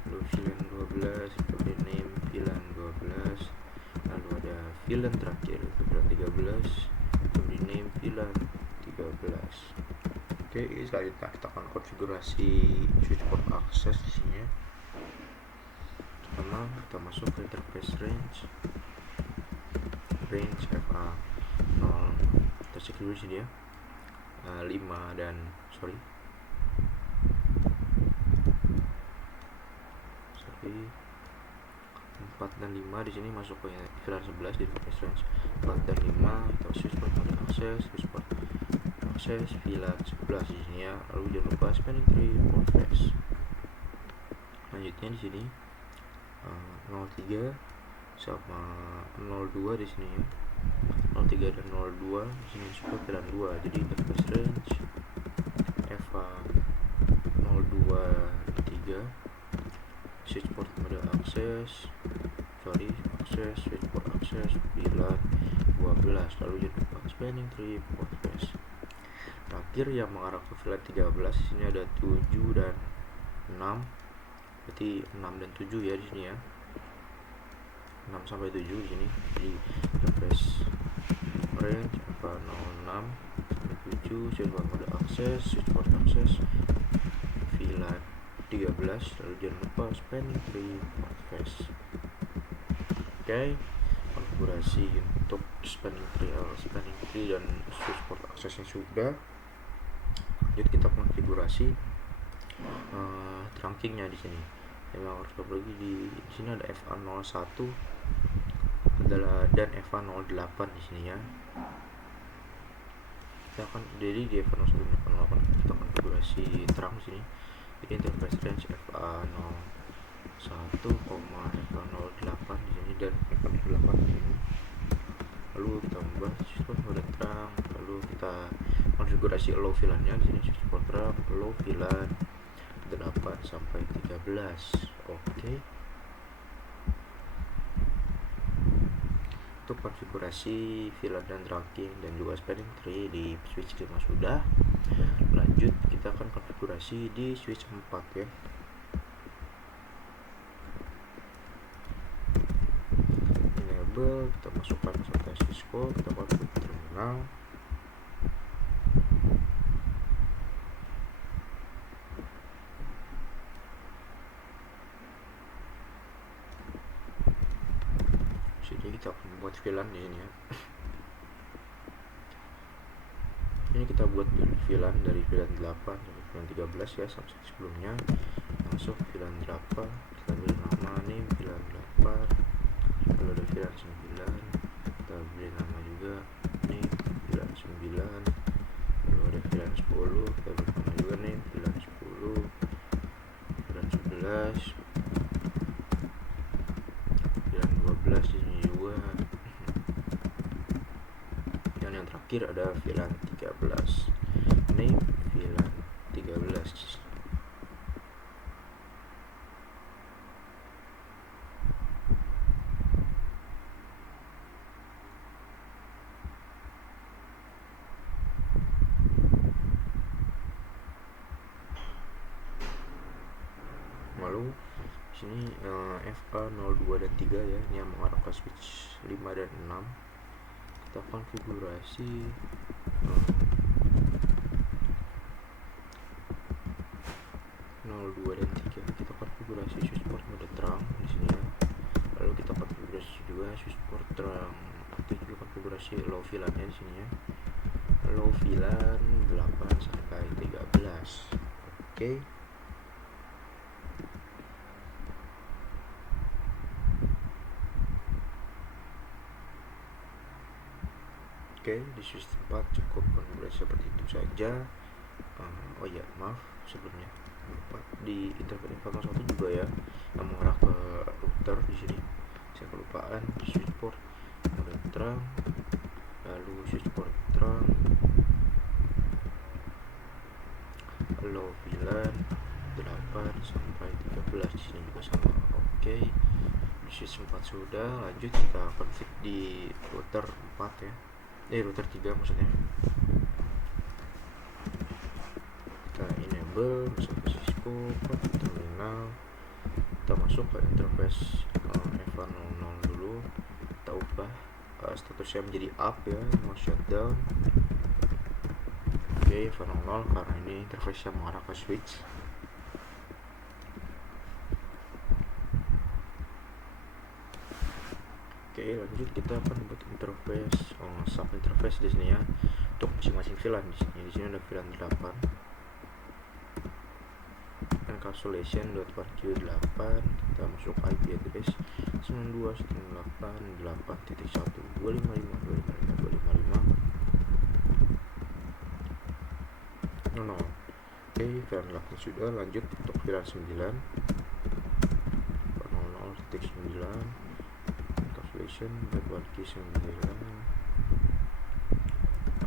lalu VLAN 12 kemudian name VLAN 12, lalu ada VLAN terakhir itu VLAN 13 kemudian name VLAN 13. Oke, selanjutnya kita akan konfigurasi switch port access di sini ya. Pertama kita masuk ke interface range FA 0, kita cek dulu sini ya, 5 dan 4 dan 5 di sini masuk ke VLAN 11 di interface range 4 dan 5, kita switch port mode access, switch port access VLAN 11 di sini ya. Lalu jangan lupa spanning tree port phase. Selanjutnya di sini 03 sama 02 di sini ya. 03 dan 02 di sini support VLAN 2. Jadi interface range FA 02 3 switch port mode access switch port access VLAN 12. Lalu jangan lupa spanning tree port phase. Terakhir yang mengarah ke VLAN 13 di sini ada 7 dan 6. Berarti 6 dan 7 ya di sini ya. 6 sampai 7 di sini. Jadi interface range apa 06 sampai 7 switch port mode access switch port access VLAN 13. Lalu jangan lupa spanning tree port phase. Oke, konfigurasi untuk spanning tree dan switch port accessnya sudah. Lanjut kita konfigurasi trunkingnya di sini. Yang harus berbagi di sini ada FA01 adalah dan FA08 di sini ya. Kita akan jadi di FA01 dan FA08 kita konfigurasi trunk sini. Jadi interface range FA01, FA08 di sini dan FA08 di sini. Lalu kita ubah switch mode trunk, lalu kita konfigurasi allow VLAN-nya di sini switch port trunk allow VLAN 8 sampai 13. Oke. Untuk konfigurasi VLAN dan trunking dan juga spanning tree di switch 5 sudah. Lanjut kita akan konfigurasi di switch 4 ya. Enable, kita masukkan serta Cisco, kita masuk terminal. Jadi kita akan membuat VLAN di sini ya. Ini kita buat VLAN dari VLAN 8 sampai VLAN 13 ya, sama seperti sebelumnya. Masuk VLAN 8, kita beri nama name VLAN 8, lalu ada VLAN 9, kita beri nama juga name VLAN 9, lalu ada VLAN 10, kita beri nama juga name VLAN 10, VLAN 11, VLAN 12 di sini juga. Dan yang terakhir ada VLAN 13, name VLAN 13. Lalu sini FA02 dan 3 ya, ini yang mengarah ke switch 5 dan 6. Kita konfigurasi (02) dan 3. Kita konfigurasi switch port mode trunk di sini ya. Lalu kita konfigurasi juga switch port trunk. Aktif juga konfigurasi low VLAN-nya di sini ya. Low VLAN 8 sampai 13. Oke. Oke, di switch 4 cukup konfigurasi seperti itu saja. Oh ya, maaf sebelumnya lupa di interface FA01 juga ya, yang mengarah ke router di sini. Saya kelupaan switch port mode trunk, lalu switch port trunk, low VLAN 8 sampai 13 di sini juga sama. Oke, di switch 4 sudah. Lanjut kita config di router 4 ya, router 3 maksudnya. Kita enable, masuk ke Cisco, terminal, kita masuk ke interface EVA00 dulu, kita ubah statusnya menjadi up ya, mau shutdown. Oke, EVA00 karena ini interface yang mengarah ke switch. Oke, lanjut kita akan buat interface sub interface di sini ya, untuk masing-masing VLAN di sini. Di sini ada VLAN 8. Encapsulation.1Q8, kita masuk IP address 92.168.1.255.255.255.0. Oke, VLAN 8 sudah. Lanjut untuk VLAN 9 00.9 encapsulation.1Q9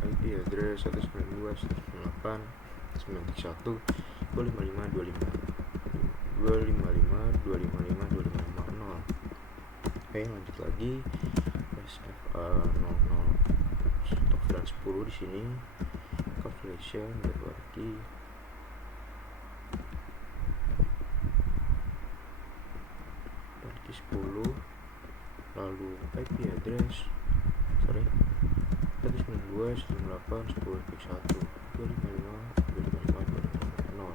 IP address 192.168.255.255.255.0. Oke, lanjut lagi SFA00 untuk VLAN 10 di sini calculation berarti berarti 10, lalu IP address 192.168.10.1.255.255.0.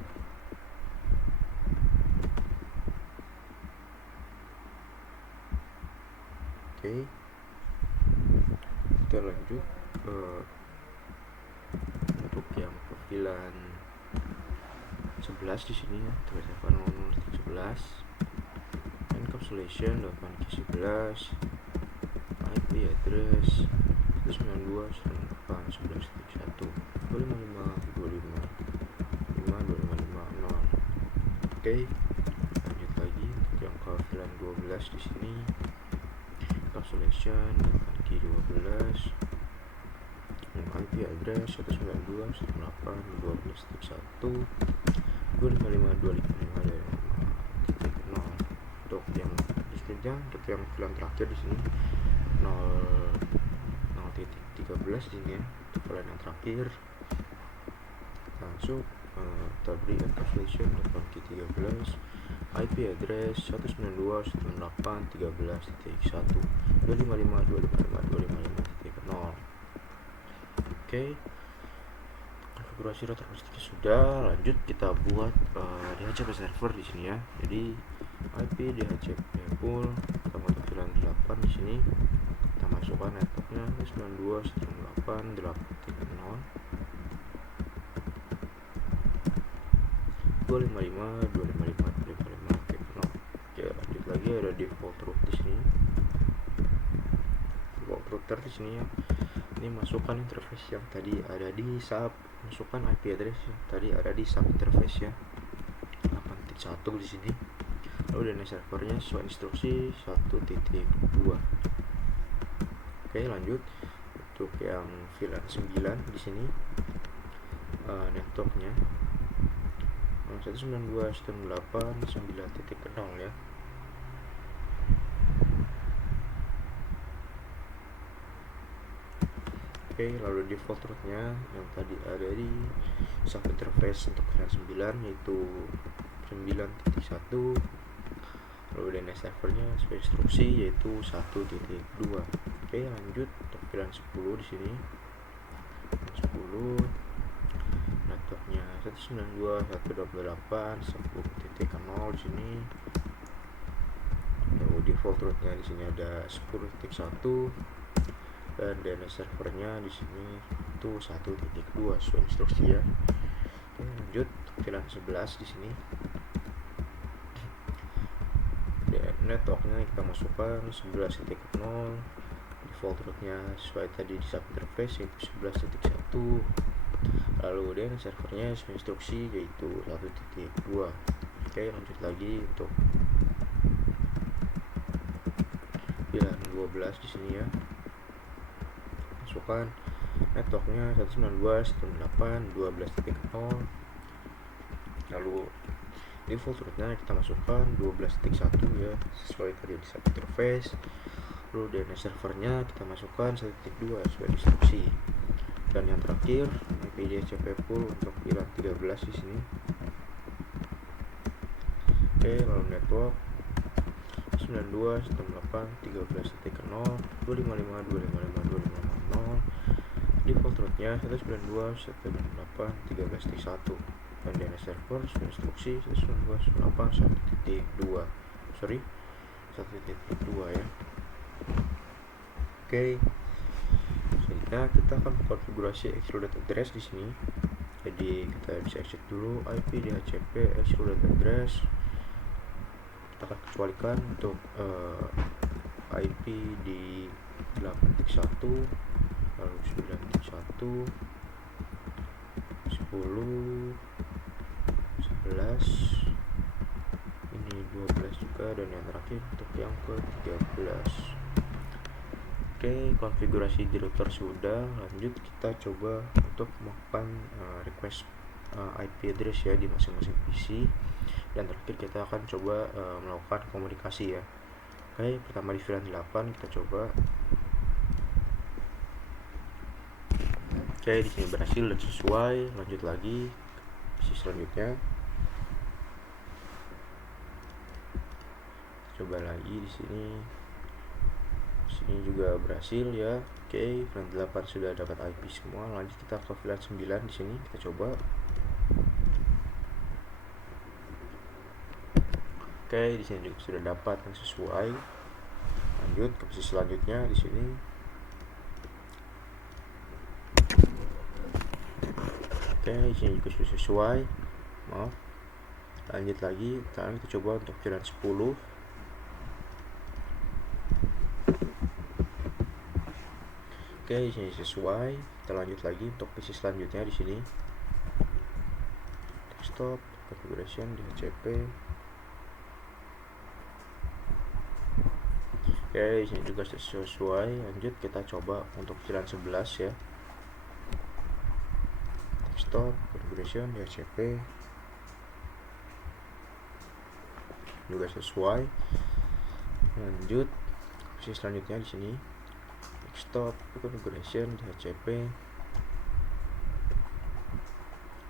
Oke, kita lanjut untuk yang VLAN 11 di sini ya, terdapat 00.11 encapsulation 8Q11 IP address 192.168.255.255.255.0. Oke, lanjut lagi untuk yang ke VLAN 12 di sini encapsulation 8Q12 IP address 192.168.255.255.255.0. Untuk yang display-nya, untuk yang VLAN terakhir di sini 0.13 di sini ya, untuk VLAN yang terakhir. Langsung kita beri encapsulation 8Q13 IP address 192.168.13.1.255.255.255.0. Oke, konfigurasi router logistiknya sudah. Lanjut kita buat DHCP server di sini ya. Jadi IP DHCP full, kita masuk VLAN 8 di sini. Kita masukkan networknya 92.168.8.0 255.255.255.0. Oke, lanjut lagi ada default route di sini. Default router di sini ya. Ini masukkan interface yang tadi ada di sub, masukkan IP address yang tadi ada di sub interface ya 8.1 di sini. Lalu DNS servernya sesuai instruksi 1.2. Oke, lanjut untuk yang VLAN 9 di sini networknya 192.168.9.0 ya. Oke, lalu default route-nya yang tadi ada di sub interface untuk VLAN 9 yaitu 9.1. Lalu DNS servernya sesuai instruksi yaitu 1.2. Oke, lanjut untuk VLAN 10 di sini. 10 networknya 192.128.10.0 di sini. Lalu default route-nya di sini ada 10.1 dan DNS servernya di sini itu 1.2 sesuai instruksi ya. Oke, lanjut VLAN 11 di sini. Networknya kita masukkan 11.0, default route-nya sesuai tadi di sub interface yaitu 11.1. Lalu DNS servernya sesuai instruksi yaitu 1.2. Oke, lanjut lagi untuk VLAN 12 di sini ya. Masukkan networknya 192.168.12.0. Lalu default rootnya kita masukkan 12.1 ya, sesuai tadi di sub interface. Lalu DNS servernya kita masukkan 1.2 sesuai instruksi. Dan yang terakhir IP DHCP pool untuk VLAN 13 di sini. Oke, lalu network 92.168.13.0 255.255.255.0. Default rootnya 192.168.13.1 dan DNS server sesuai instruksi 192.168.1.2 sorry 1.2 ya. Oke, selanjutnya kita akan konfigurasi extrude address di sini. Jadi kita bisa cek dulu IP DHCP extrude address. Kita akan kecualikan untuk IP di 8.1 lalu 9.1 10 11 ini 12 juga, dan yang terakhir untuk yang ke 13. Oke, konfigurasi di router sudah. Lanjut kita coba untuk melakukan request IP address ya di masing-masing PC, dan terakhir kita akan coba melakukan komunikasi ya. Oke, pertama di VLAN 8 kita coba. Oke, di sini berhasil dan sesuai. Lanjut lagi PC selanjutnya. Coba lagi di sini. Sini juga berhasil ya. Oke, VLAN 8 sudah dapat IP semua. Lanjut kita ke VLAN 9 di sini. Kita coba. Oke, di sini juga sudah dapat yang sesuai. Lanjut ke PC selanjutnya di sini. Oke, di sini juga sudah sesuai. Maaf. Lanjut lagi, sekarang kita coba untuk VLAN 10. Oke, di sini sesuai. Kita lanjut lagi untuk PC selanjutnya di sini. Desktop, configuration, DHCP. Oke, di sini juga sesuai. Lanjut kita coba untuk VLAN 11 ya. Desktop, configuration, DHCP. Juga sesuai. Lanjut PC selanjutnya di sini. Desktop, configuration, DHCP.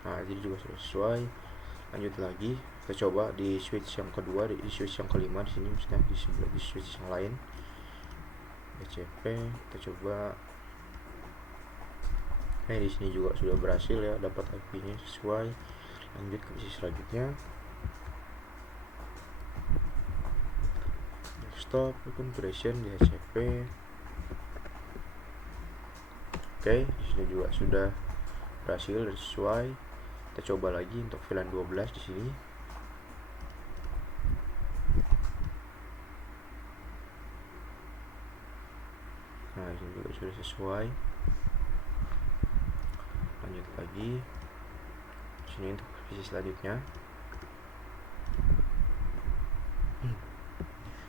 Nah, jadi juga sudah sesuai. Lanjut lagi, kita coba di switch yang kedua, di switch yang kelima di sini, misalnya di switch yang lain. DHCP, kita coba. Di sini juga sudah berhasil ya, dapat IP-nya sesuai. Lanjut ke PC selanjutnya. Desktop, configuration, DHCP. Oke, di sini juga sudah berhasil dan sesuai. Kita coba lagi untuk VLAN 12 di sini. Nah, ini juga sudah sesuai. Lanjut lagi. Di sini untuk PC selanjutnya.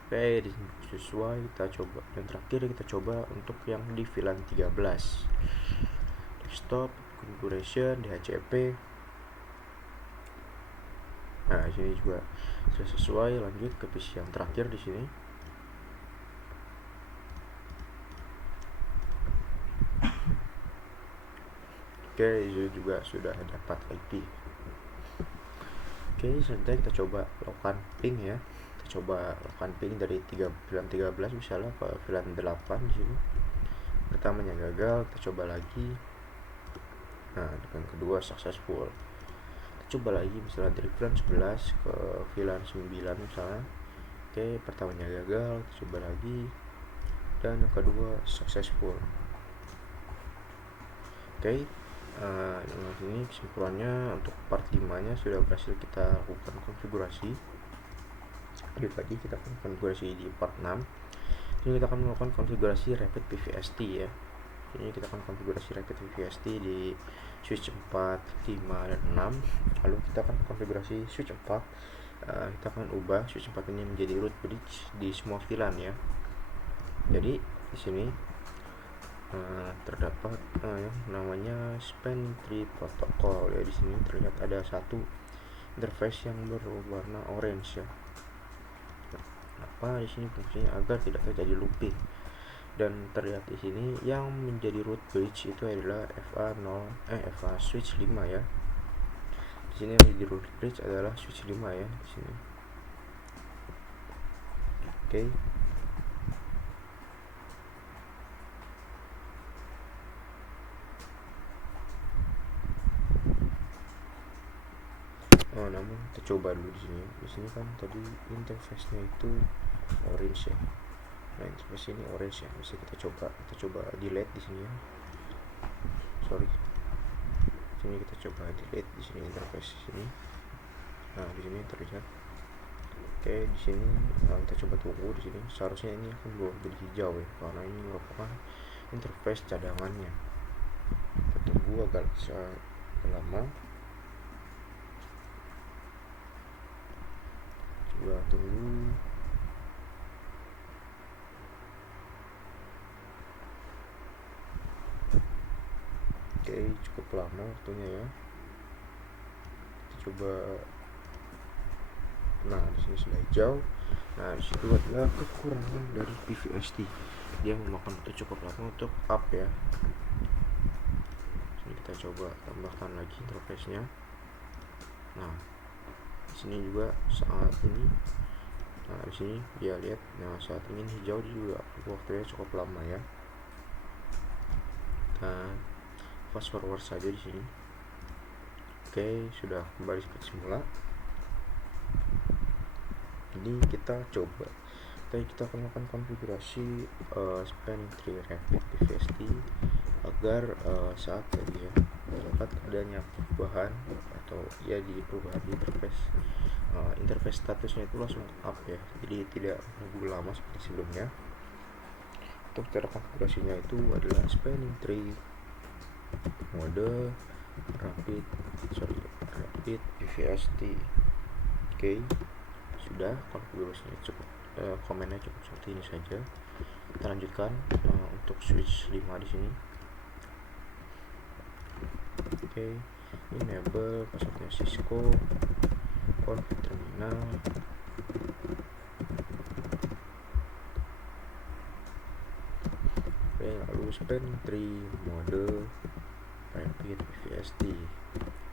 Oke, di sini sesuai. Kita coba. Dan terakhir kita coba untuk yang di VLAN 13. Desktop, configuration, DHCP. Nah, di sini juga sudah sesuai. Lanjut ke PC yang terakhir di sini. Oke, ini juga sudah dapat IP. Oke, selanjutnya kita coba lakukan ping ya. Kita coba lakukan ping dari VLAN 13 misalnya ke VLAN 8 di sini. Pertamanya gagal, kita coba lagi. Nah, dengan kedua successful. Kita coba lagi misalnya dari VLAN 11 ke VLAN 9 misalnya. Oke, pertamanya gagal, kita coba lagi. Dan yang kedua successful. Oke, dengan ini kesimpulannya untuk part 5 nya sudah berhasil kita lakukan konfigurasi. Lanjut lagi kita akan konfigurasi di part 6. Ini kita akan melakukan konfigurasi rapid PVST ya. Ini kita akan konfigurasi rapid PVST di switch 4, 5, dan 6. Lalu kita akan konfigurasi switch 4. Kita akan ubah switch 4 ini menjadi root bridge di semua VLAN ya. Jadi di sini terdapat yang namanya span tree protocol ya. Di sini terlihat ada satu interface yang berwarna orange ya. Apa di sini fungsinya? Agar tidak terjadi looping. Dan terlihat di sini yang menjadi root bridge itu adalah FA switch 5 ya. Di sini yang menjadi root bridge adalah switch 5 ya di sini. Oke. Namun kita coba dulu di sini. Di sini kan tadi interface-nya itu orange ya. Nah, interface ini orange ya. Bisa kita coba delete di sini ya. Sorry. Sini kita coba delete di sini interface sini. Nah, di sini terlihat. Oke, di sini kita coba tunggu di sini. Seharusnya ini akan berubah jadi hijau ya, karena ini merupakan interface cadangannya. Kita tunggu agak lama. Coba tunggu. Oke, cukup lama waktunya ya. Kita coba. Nah, di sini sudah hijau. Nah, di situ adalah kekurangan dari PVST. Dia memakan waktu cukup lama untuk up ya. Sini kita coba tambahkan lagi interface-nya. Nah, di sini juga saat ini. Nah, di sini dia lihat. Nah, saat ingin hijau juga waktunya cukup lama ya. Nah, fast forward saja di sini. Oke, sudah kembali seperti semula. Ini kita coba. Kita akan melakukan konfigurasi spanning tree rapid PVST agar saat tadi ya terdapat adanya perubahan atau ya di perubahan di interface statusnya itu langsung up ya, jadi tidak menunggu lama seperti sebelumnya. Untuk cara konfigurasinya itu adalah spanning tree mode rapid PVST. Oke, sudah konfigurasinya cukup, komennya cukup seperti ini saja. Kita lanjutkan untuk switch 5 di sini. Oke, enable passwordnya Cisco, config terminal. Oke, lalu spanning tree mode rapid PVST.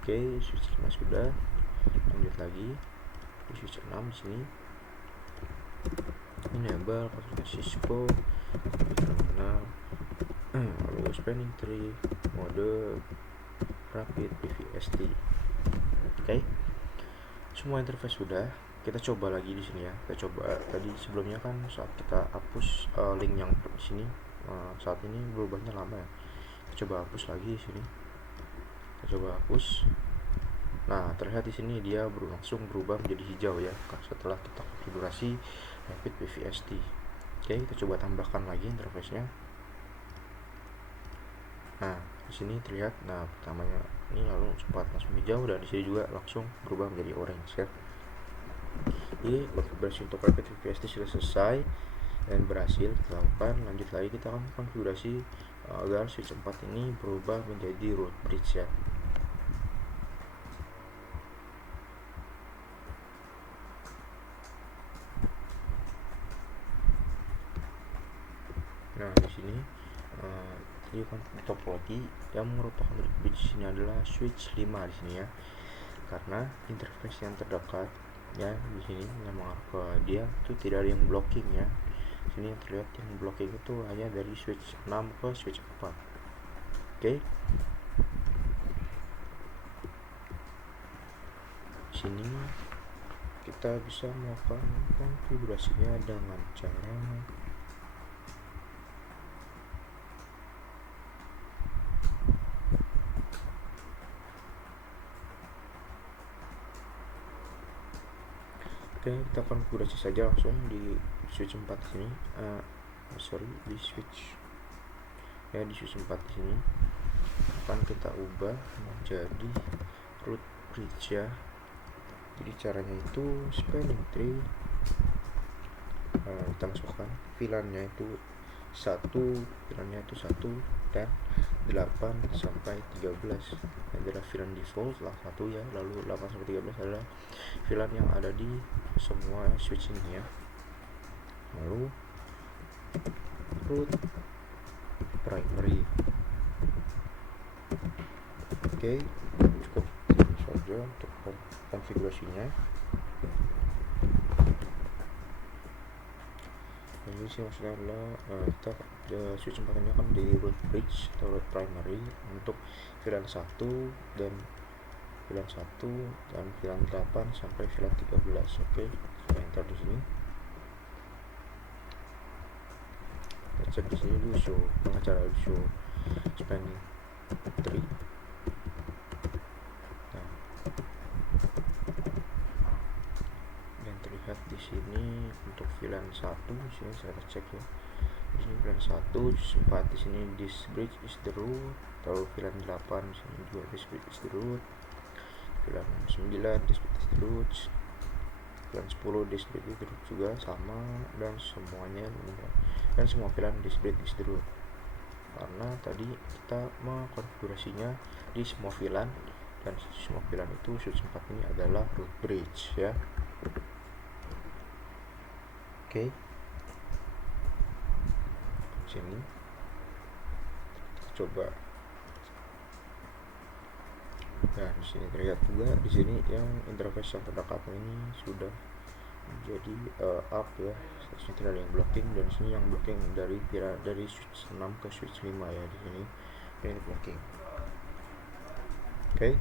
Oke, switch 5 sudah. Lanjut lagi di switch 6 di sini. Enable passwordnya Cisco, config terminal. Lalu spanning tree mode rapid PVST. Oke, semua interface sudah. Kita coba lagi di sini ya. Kita coba tadi sebelumnya kan saat kita hapus link yang di sini, saat ini berubahnya lama ya. Kita coba hapus lagi di sini. Kita coba hapus. Nah, terlihat di sini dia langsung berubah menjadi hijau ya setelah kita konfigurasi rapid PVST. Oke, kita coba tambahkan lagi interface-nya. Nah, di sini terlihat, nah pertamanya ini lalu cepat langsung hijau, dan di sini juga langsung berubah menjadi orange ya. Jadi konfigurasi untuk rapid PVST sudah selesai dan berhasil kita lakukan. Lanjut lagi kita akan konfigurasi agar switch 4 ini berubah menjadi root bridge ya. Nah, di sini di topologi yang merupakan root bridge ini adalah switch 5 di sini ya. Karena interface yang terdekat ya di sini yang mengarah ke dia itu tidak ada yang blocking ya. Di sini terlihat yang blocking itu hanya dari switch 6 ke switch 4. Oke. Di sini kita bisa melakukan konfigurasinya dengan cara Oke, kita konfigurasi saja langsung di switch 4 di sini. Di switch 4 di sini akan kita ubah menjadi root bridge ya. Jadi caranya itu spanning tree, kita masukkan VLAN-nya itu 1, dan 8 sampai 13 adalah VLAN default lah satu ya, lalu 8 sampai 13 adalah VLAN yang ada di semua switch ini ya. Lalu root primary. Oke, cukup saja untuk konfigurasinya. Ini sih maksudnya adalah kita switch 4 ini akan menjadi root bridge atau root primary untuk VLAN 1 dan VLAN 1 dan VLAN 8 sampai VLAN 13. Oke, saya enter di sini. Kita cek di sini dulu show pengacara show spanning tree. Nah, yang terlihat di sini untuk VLAN 1 di sini saya cek ya. Di sini VLAN 1 sempat di sini this bridge is the root, atau VLAN 8 di sini juga this bridge is the root, VLAN 9 this bridge is the root, VLAN 10 this bridge is the root juga sama, dan semuanya dan semua VLAN this bridge is the root, karena tadi kita mengkonfigurasinya di semua VLAN, dan semua VLAN itu switch 4 ini adalah root bridge ya. Oke. Sini coba. Nah, di sini terlihat juga di sini yang interface yang terdekat ini sudah menjadi up ya. Statusnya tidak ada yang blocking, dan di sini yang blocking dari switch 6 ke switch 5 ya, di sini ini blocking. Oke.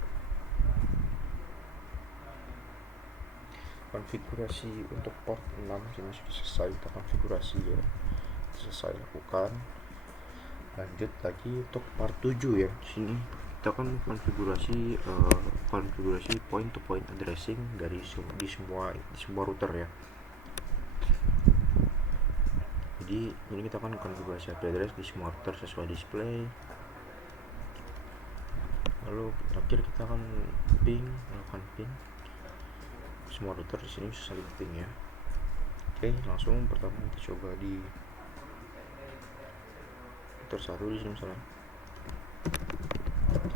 Konfigurasi untuk port 6 ini sudah selesai kita konfigurasi ya. Selesai lakukan. Lanjut lagi untuk part 7 ya. Di sini kita akan konfigurasi point to point addressing dari di semua router ya. Jadi ini kita akan konfigurasi IP address di semua router sesuai display. Lalu terakhir kita akan melakukan ping semua router di sini bisa saling ping ya. Oke, langsung pertama kita coba di router 1 di sini misalnya.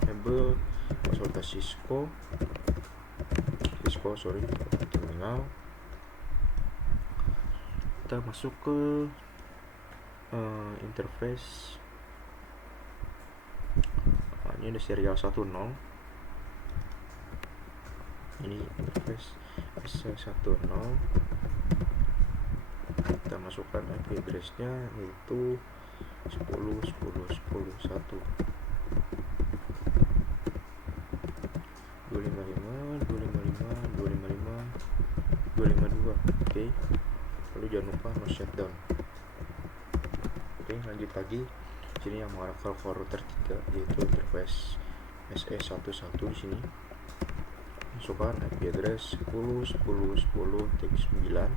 Enable password Cisco terminal. Kita masuk ke interface. Ini ada serial 10. Ini interface S10. Kita masukkan IP address-nya yaitu 10.10.10.1 255.255.255.252. Oke. Lalu jangan lupa no shutdown. Oke, lanjut lagi. Sini yang mengarah ke router 3 yaitu interface SE11 di sini. Masukkan IP address 10.10.10.9,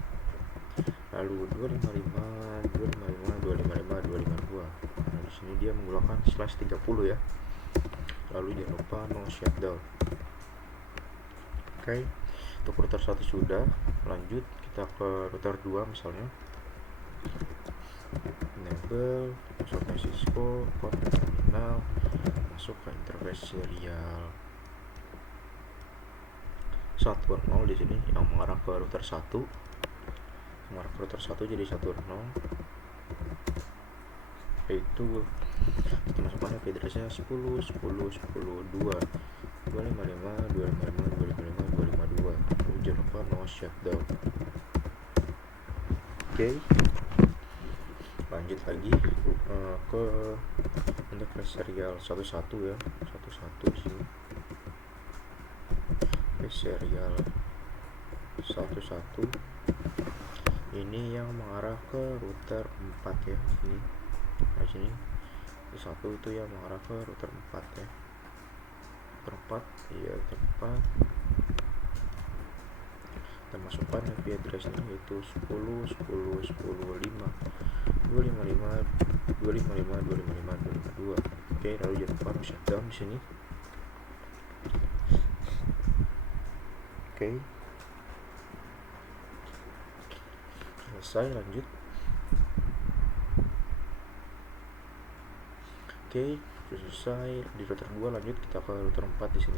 lalu 255.255.255.252. Nah, di sini dia menggunakan /30 ya. Lalu jangan lupa no shutdown. Oke, untuk router 1 sudah. Lanjut kita ke router 2 misalnya. Enable password Cisco terminal, masuk ke interface serial 10 di sini yang mengarah ke router 1. Mengarah ke router 1 jadi 10, yaitu kita masukkan IP address-nya 10.10.10.2 255.255.255.252. Lalu jangan lupa no shutdown. Oke. Lanjut lagi ke interface serial 11 ya, 11 di sini. Serial 11 ini yang mengarah ke router 4 ya. Ini di sini satu itu yang mengarah ke router 4 ya. Router 4 iya, router 4. Kita masukkan IP address-nya yaitu 10.10.10.255.255.255.252. Oke, lalu jangan lupa shutdown di sini. Oke. Selesai, lanjut. Oke, sudah selesai. Di router 2 lanjut kita ke router 4 di sini.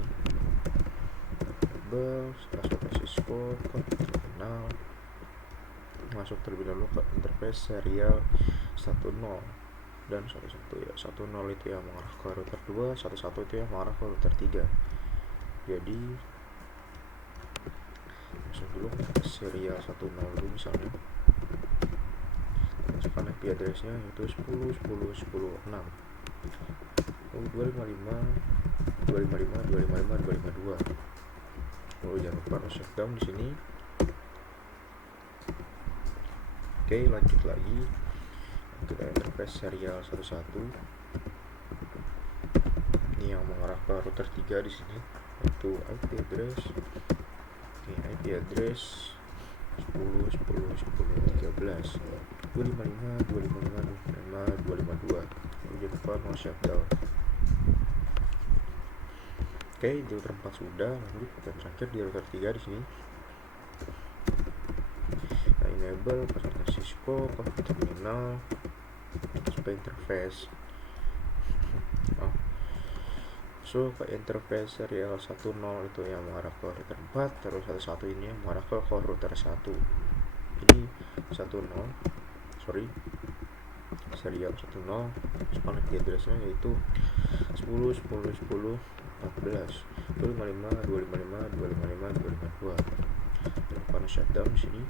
Enable Cisco ke terminal, masuk terlebih dahulu ke interface serial 10 dan 11 ya. 10 itu yang mengarah ke router 2, 11 itu yang mengarah ke router 3. Jadi masuk dulu ke serial 10 dulu misalnya. Masukkan IP address-nya yaitu 10.10.10.6. Lalu 255.255.255.252. Lalu jangan lupa no shutdown di sini. Oke, lanjut lagi. Kita interface serial 11. Ini yang mengarah ke router 3 di sini, yaitu IP address. Oke, IP address 10.10.10.13. 255.255.252. Lalu jangan lupa no shutdown. Oke, di router 4 sudah. Lanjut dan terakhir di router 3 di sini. Kita enable pasang Cisco ke terminal supaya interface. So ke interface serial 10 itu yang mengarah ke router 4, terus 11 ini yang mengarah ke router 1. Jadi serial 10 connect address-nya yaitu 10.10.10.14. 255.255.255.252. Lakukan shutdown di sini.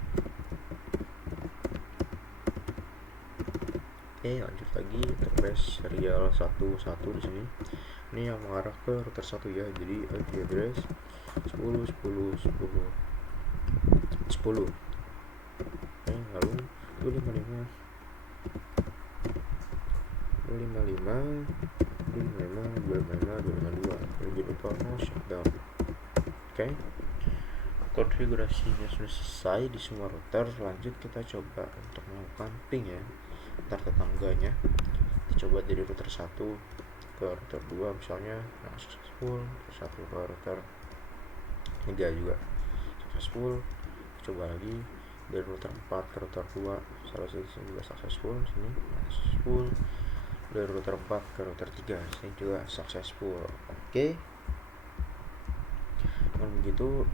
Oke, lanjut lagi interface serial 11 di sini. Ini yang mengarah ke router 1 ya. Jadi IP address 10.10.10.10. Oke, lalu 255.255.252. Lalu jangan lupa no shutdown. Oke, konfigurasinya sudah selesai di semua router. Lanjut kita coba untuk melakukan ping ya antar tetangganya. Kita coba dari router 1 ke router 2 misalnya, nah successful. Satu ke router 3 juga successful. Coba lagi dari router 4 ke router 2, salah satu juga successful sini, nah, successful. Dari router 4 ke router 3 sini juga successful. Oke. Dan begitu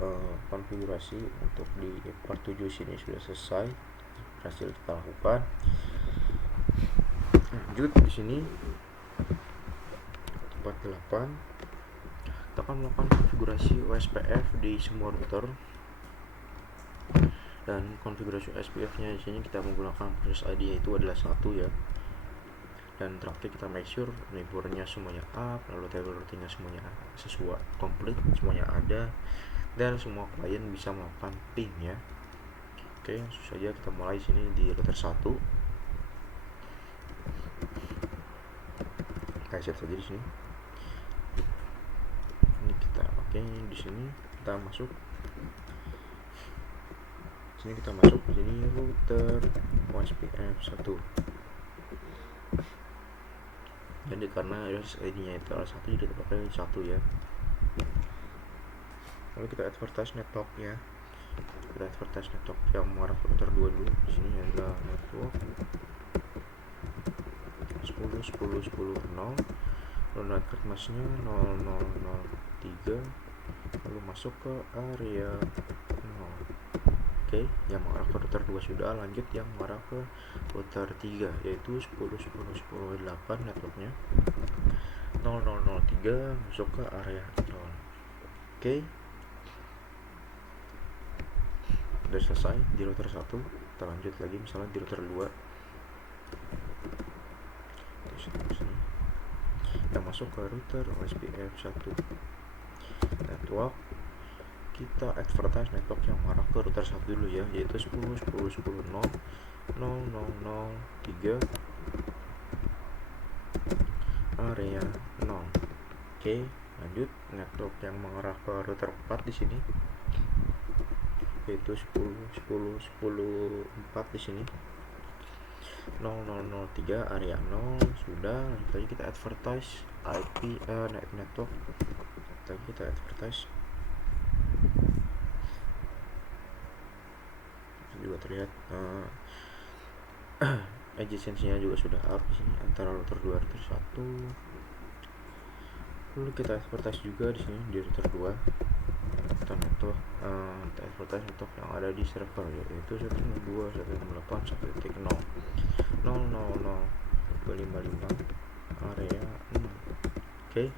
konfigurasi untuk di part 7 sini sudah selesai, berhasil kita lakukan. Lanjut di sini part 8 kita akan melakukan konfigurasi OSPF di semua router. Dan konfigurasi OSPF-nya di sini kita menggunakan proses ID yaitu adalah 1 ya. Dan terakhir kita make sure neighbornya semuanya up, lalu table routingnya semuanya sesuai komplit, semuanya ada, dan semua klien bisa melakukan ping ya. Oke, langsung saja kita mulai sini di router 1. Kita save saja di sini. Ini kita di sini kita masuk. Sini kita masuk di sini router OSPF 1. Jadi karena ID-nya itu adalah 1, jadi kita pakai 1 ya. Lalu kita advertise network ya. Kita advertise network yang mengarah ke router 2 dulu. Di sini adalah network 10.10.10.0. Lalu network mask-nya 0003. Lalu masuk ke area 0. Oke, yang mengarah ke router 2 sudah. Lanjut yang mengarah ke router 3 yaitu 10.10.10.8 networknya 0003 masuk ke area 0. Oke, udah selesai di router 1. Kita lanjut lagi misalnya di router 2. Kita masuk ke router OSPF 1 network. Kita advertise network yang mengarah ke router 1 dulu ya, yaitu 10.10.10.0.003 area 0. Oke, lanjut network yang mengarah ke router 4 di sini yaitu 10.10.10.4 di sini 0003 area 0 sudah. Lanjut lagi kita advertise IP network. Tadi kita advertise juga terlihat adjacency-nya juga sudah up di sini antara router 2 router 1. Lalu kita advertise juga di sini di router 2 atau network, kita advertise network yang ada di server, yaitu 192.168.0.0.0.255 area 6. Oke.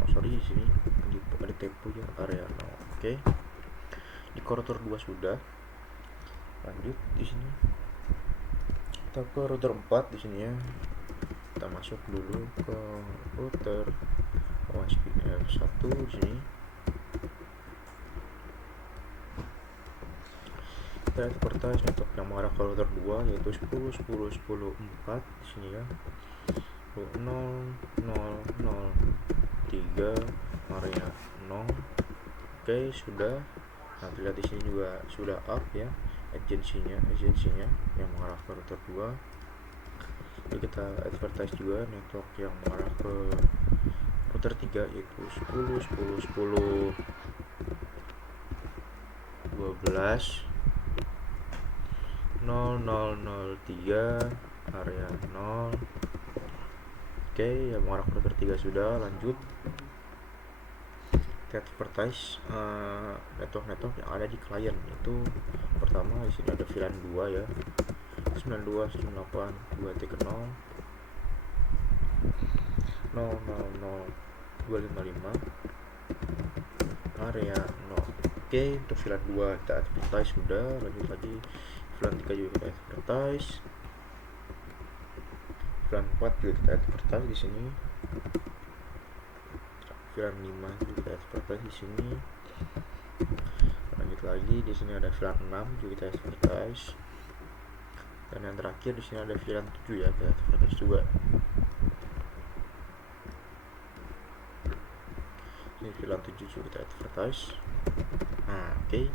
Oh sorry, di sini ada typo ya, area 0. Oke. Di router 2 sudah. Lanjut di sini kita ke router 4 di sini ya. Kita masuk dulu ke router OSPF 1 di sini. Kita advertise network yang mengarah ke router 2 yaitu 10.10.10.4 di sini ya. 0.0.0.3 area 0. Oke, sudah. Nah, lihat di sini juga sudah up ya agensinya yang mengarah ke router 2. Jadi kita advertise juga network yang mengarah ke router 3 yaitu 10.10.10.12 0.0.0.3 area 0. Oke, yang mengarah ke router 3 sudah. Lanjut kita advertise network yang ada di klien. Itu pertama di sini ada VLAN 2 ya, 92.168.2.0 0.0.0.255 area 0. Oke, untuk VLAN 2 kita advertise sudah. Lanjut lagi VLAN 3 juga kita advertise, VLAN 4 juga kita advertise di sini, VLAN 5 juga kita advertise di sini. Lanjut lagi di sini ada VLAN 6 juga kita advertise. Dan yang terakhir di sini ada VLAN 7 ya, kita advertise juga. Ini VLAN 7 juga kita advertise. Nah, oke.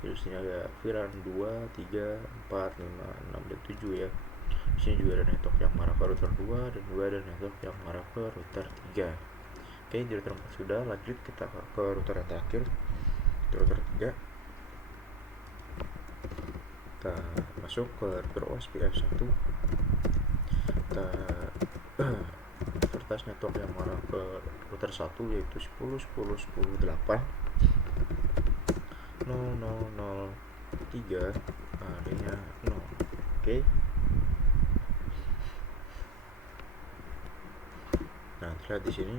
Di sini ada VLAN 2, 3, 4, 5, 6 dan 7 ya. Di sini juga ada network yang mengarah ke router 2 dan juga ada network yang mengarah ke router 3. Oke, di router 4 sudah. Lanjut kita ke router yang terakhir, di router 3. Kita masuk ke router OSPF 1. Kita advertise network yang mengarah ke router 1 yaitu 10.10.10.8 0.0.0.3 area 0. Oke. Nah, lihat di sini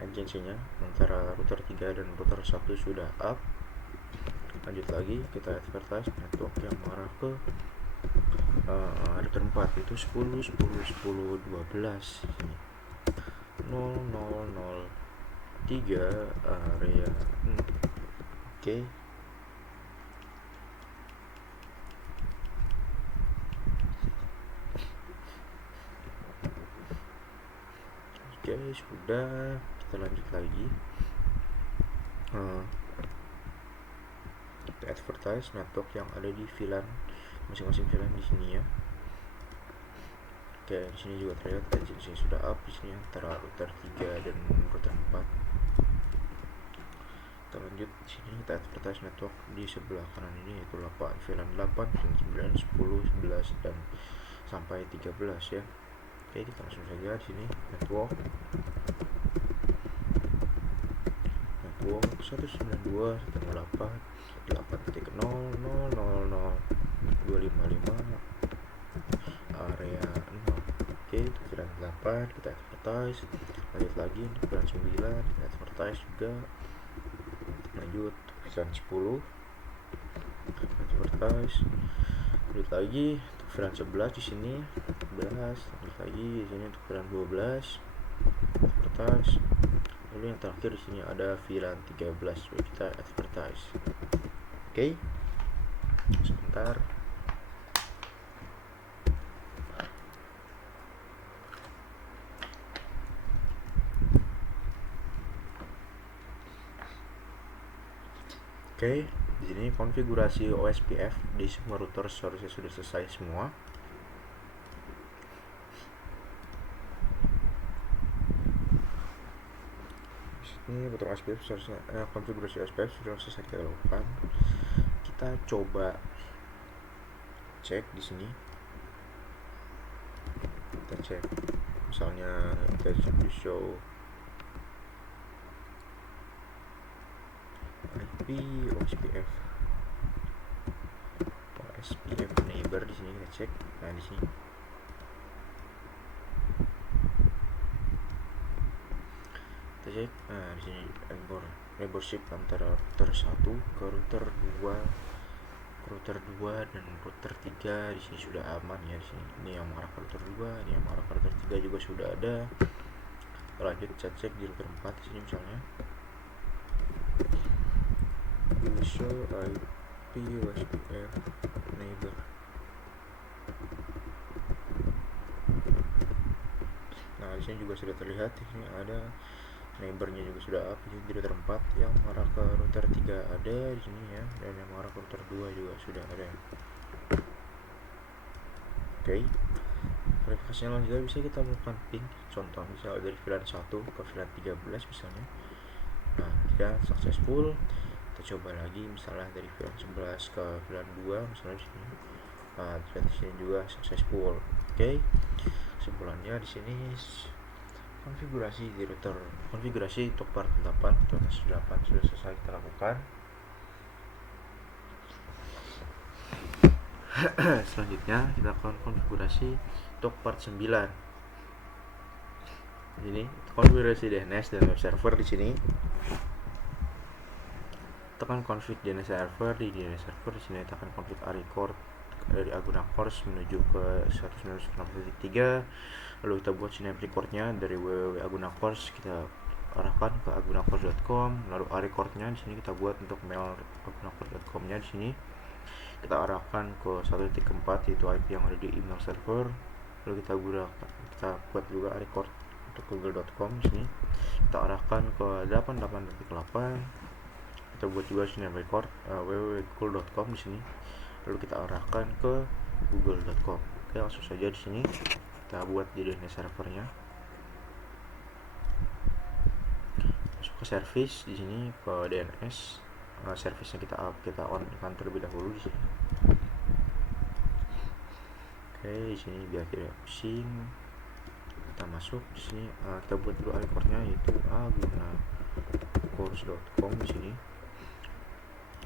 agensinya antara router 3 dan router 1 sudah up. Lanjut lagi kita advertise network yang mengarah ke router 4 itu 10.10.10.12 0.0.0.3 area 6. Oke. Oke, sudah. Kita lanjut lagi. Kita advertise network yang ada di VLAN masing-masing VLAN di sini ya. Oke, di sini juga terlihat agensi sudah up di sini antara router 3 dan router 4. Kita lanjut di sini, kita advertise network di sebelah kanan ini yaitu VLAN 8, 9, 10, 11 dan sampai 13 ya. Oke, kita langsung saja di sini network 192.168.8.0.0.0.255 area 0. Oke, itu VLAN 8 kita advertise. Lanjut lagi untuk VLAN 9 kita advertise juga. Lanjut VLAN 10 advertise. Lanjut lagi untuk VLAN 11 di sini 11. Lanjut lagi di sini untuk VLAN 12 advertise. Lalu yang terakhir di sini ada VLAN 13 jadi kita advertise. Oke. Sebentar. Oke, di sini konfigurasi OSPF di semua router seharusnya sudah selesai semua. Ini router OSPF seharusnya konfigurasi OSPF sudah selesai kita lakukan. Kita coba cek di sini. Kita cek misalnya kita show IP OSPF neighbor, di sini kita cek. Nah, di sini kita cek. Nah, di sini neighborship antara router 1 ke router 2 dan router 3 di sini sudah aman ya. Di sini ini yang mengarah ke router 2, ini yang mengarah ke router 3 juga sudah ada. Lanjut kita cek di router 4 di sini misalnya. Show IP OSPF neighbor. Nah, di sini juga sudah terlihat, di sini ada neighbornya juga sudah up di router 4, yang mengarah ke router 3 ada di sini ya, dan yang mengarah ke router 2 juga sudah ada. Oke. Verifikasi selanjutnya bisa kita melakukan ping, contoh misalnya dari VLAN 1 ke VLAN 13 misalnya. Nah, jika successful, kita coba lagi misalnya dari VLAN 11 ke VLAN 2 misalnya di sini. Nah, di sini juga successful. Oke. Kesimpulannya di sini konfigurasi di router, konfigurasi untuk port 8 atau 8 sudah selesai kita lakukan. Selanjutnya kita akan konfigurasi untuk port 9. Ini konfigurasi DNS dan web server di sini. Tekan config DNS server. Di DNS server di sini tekan config record dari Aguna Course menuju ke 192.168.3. Lalu kita buat sini recordnya dari www.aguna.course, kita arahkan ke agunacourse.com. Lalu recordnya di sini kita buat untuk mail agunacourse.com-nya di sini kita arahkan ke 1.4 yaitu IP yang ada di email server. Lalu kita buat juga record untuk google.com di sini kita arahkan ke 88.8. Kita buat juga sini record www.google.com di sini. Lalu kita arahkan ke google.com. Oke, langsung saja di sini kita buat di DNS servernya. Masuk ke service di sini, ke DNS. Service-nya kita on kan terlebih dahulu di sini. Oke, di sini biar tidak pusing. Kita masuk di sini, kita buat dulu recordnya yaitu agunacourse.com di sini.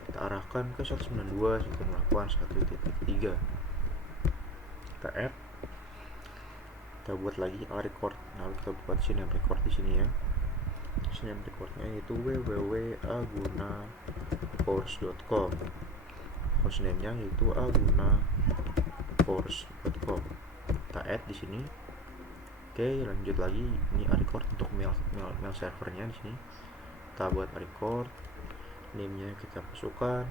Kita arahkan ke 192.168.1.3. Kita add, kita buat lagi record. Lalu kita buat sini record di sini ya. Sini recordnya yaitu www.agunacourse.com. Hostname-nya yaitu agunacourse.com. Kita add di sini. Oke, lanjut lagi. Ini record untuk mail servernya di sini. Kita buat record. Name-nya kita masukkan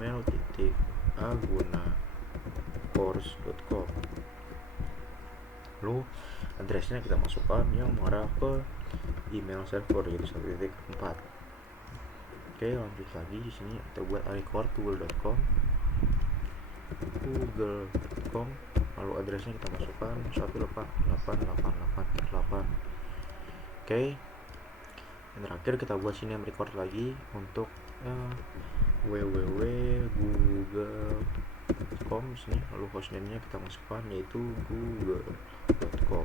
mail.agunacourse.com. Lalu addressnya kita masukkan yang mengarah ke email server yaitu 1.4. Oke, lanjut lagi di sini kita buat record google.com. Lalu addressnya kita masukkan 188.8.8. Oke. Dan terakhir kita buat sini record lagi untuk www.google.com sini. Lalu hostname-nya kita masukkan yaitu google.com.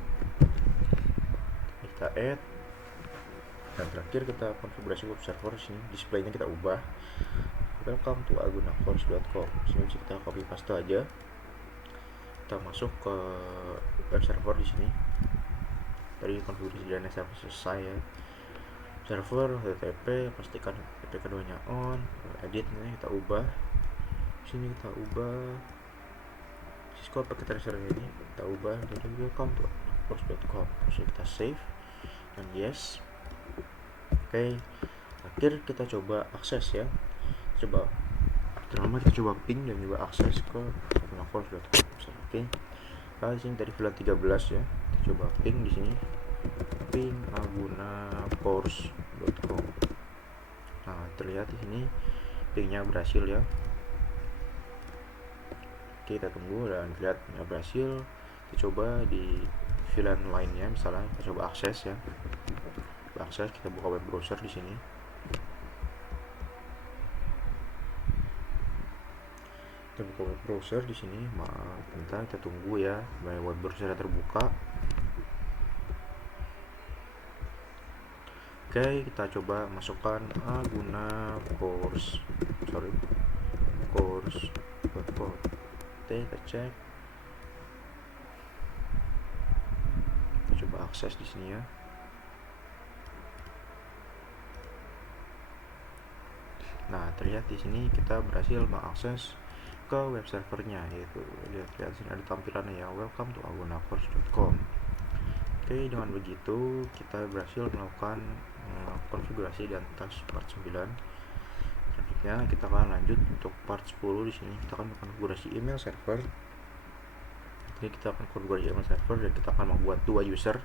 Kita add. Dan terakhir kita konfigurasi web server sini. Display-nya kita ubah. Welcome to agunacourse.com. Sini bisa kita copy paste aja. Kita masuk ke web server di sini. Tadi konfigurasi DNS server selesai ya. Server HTTP, pastikan HTTP keduanya on. Edit nih kita ubah. Sini kita ubah Cisco packet tracer ini kita ubah dari welcome to agunacourse.com. Terus kita save dan yes. Oke, akhir kita coba akses ya. Terutama kita coba ping dan juga akses ke agunacourse.com. Oke. Nah, di sini dari VLAN 13 ya. Kita coba ping di sini. Ping agunacourse.com. Nah, terlihat di sini pingnya berhasil ya. Oke, kita tunggu dan lihatnya berhasil. Kita coba di VLAN lainnya, misalnya kita coba akses ya. Akses, kita buka web browser di sini. Kita buka web browser di sini. Maaf, bentar kita tunggu ya. Web browser terbuka. Oke, kita coba masukkan Aguna course.com. Oke, kita cek. Kita coba akses di sini ya. Nah, terlihat di sini kita berhasil mengakses ke web servernya, yaitu lihat sini ada tampilannya ya, welcome to agunacourse.com. Oke, dengan begitu kita berhasil melakukan konfigurasi di atas part 9. Selanjutnya kita akan lanjut untuk part 10. Di sini kita akan konfigurasi email server. Jadi kita akan konfigurasi email server dan kita akan membuat dua user.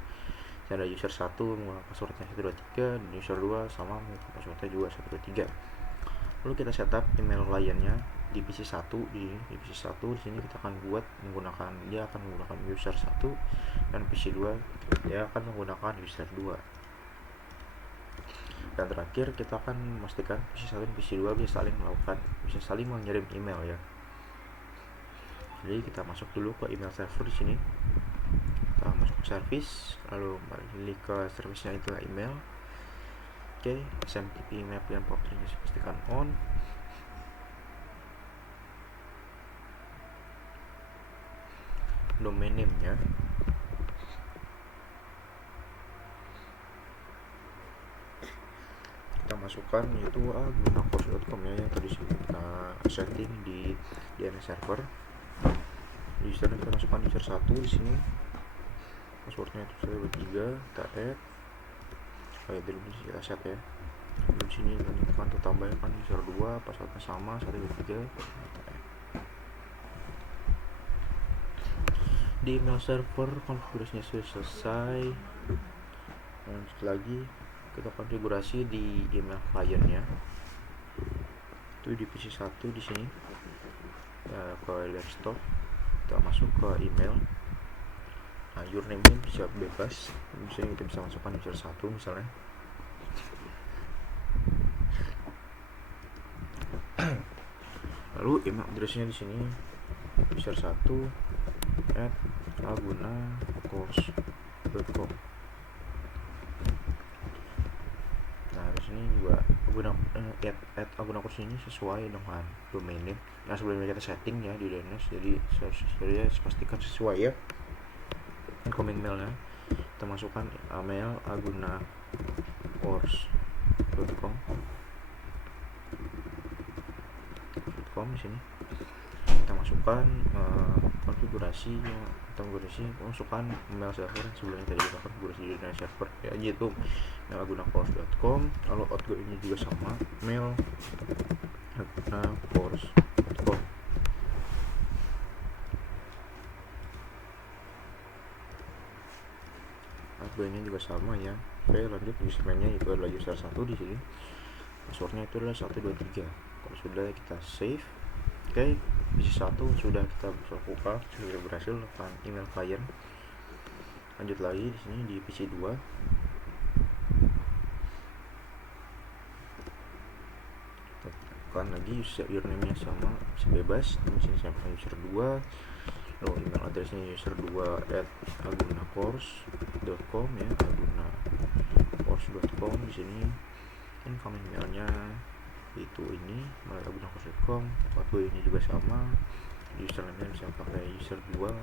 Ada user 1 menggunakan passwordnya 123 dan user 2 sama menggunakan passwordnya juga 123. Lalu kita setup email kliennya di PC 1 di PC 1 di sini kita akan buat menggunakan user 1 dan PC 2 dia akan menggunakan user 2. Dan terakhir kita akan memastikan PC 1 dan PC 2 bisa saling mengirim email ya. Jadi kita masuk dulu ke email server di sini. Kita masuk ke service, lalu balik ke servicenya itu email. Oke, SMTP email yang propertinya pastikan on. Domain name-nya kita masukkan yaitu agunacourse.com ya, yang tadi kita setting di DNS server. Di sana kita masukkan user 1 di sini. Passwordnya itu 123, kita add. Dulu kita set ya. Di sini kita tambahkan user 2, passwordnya sama 123. Di email server konfigurasinya sudah selesai. Lanjut lagi kita konfigurasi di email clientnya. Itu di PC 1 di sini. Ke desktop kita masuk ke email. Nah, username-nya bisa bebas. Misalnya kita bisa masukkan user 1 misalnya. Lalu email address-nya di sini user 1@agunacourse.com. Nah, di sini juga @agunacourse ini sesuai dengan domain name yang sebelumnya kita setting ya di DNS. Jadi saya pastikan sesuai ya. Incoming mailnya kita masukkan email agunacourse.com di sini. Kita masukkan konfigurasi masukkan email server yang sebelumnya tadi kita konfigurasi di DNS server ya, yaitu email agunacourse.com. Lalu outgoing ini juga sama, mail agunacourse.com. Outgoingnya juga sama ya. Oke, lanjut username-nya itu adalah user 1 di sini. Passwordnya itu adalah 123. Kalau sudah kita save. Oke, PC 1 sudah kita buka, sudah berhasil melakukan email client. Lanjut lagi di sini di PC 2. Tekan lagi username-nya sama, bebas. Di sini saya pakai user 2. Lalu email address-nya user 2@agunacourse.com ya, agunacourse.com di sini. Incoming mailnya itu ini melalui agunacourse.com. Outgoing ini juga sama, username-nya bisa pakai user 2,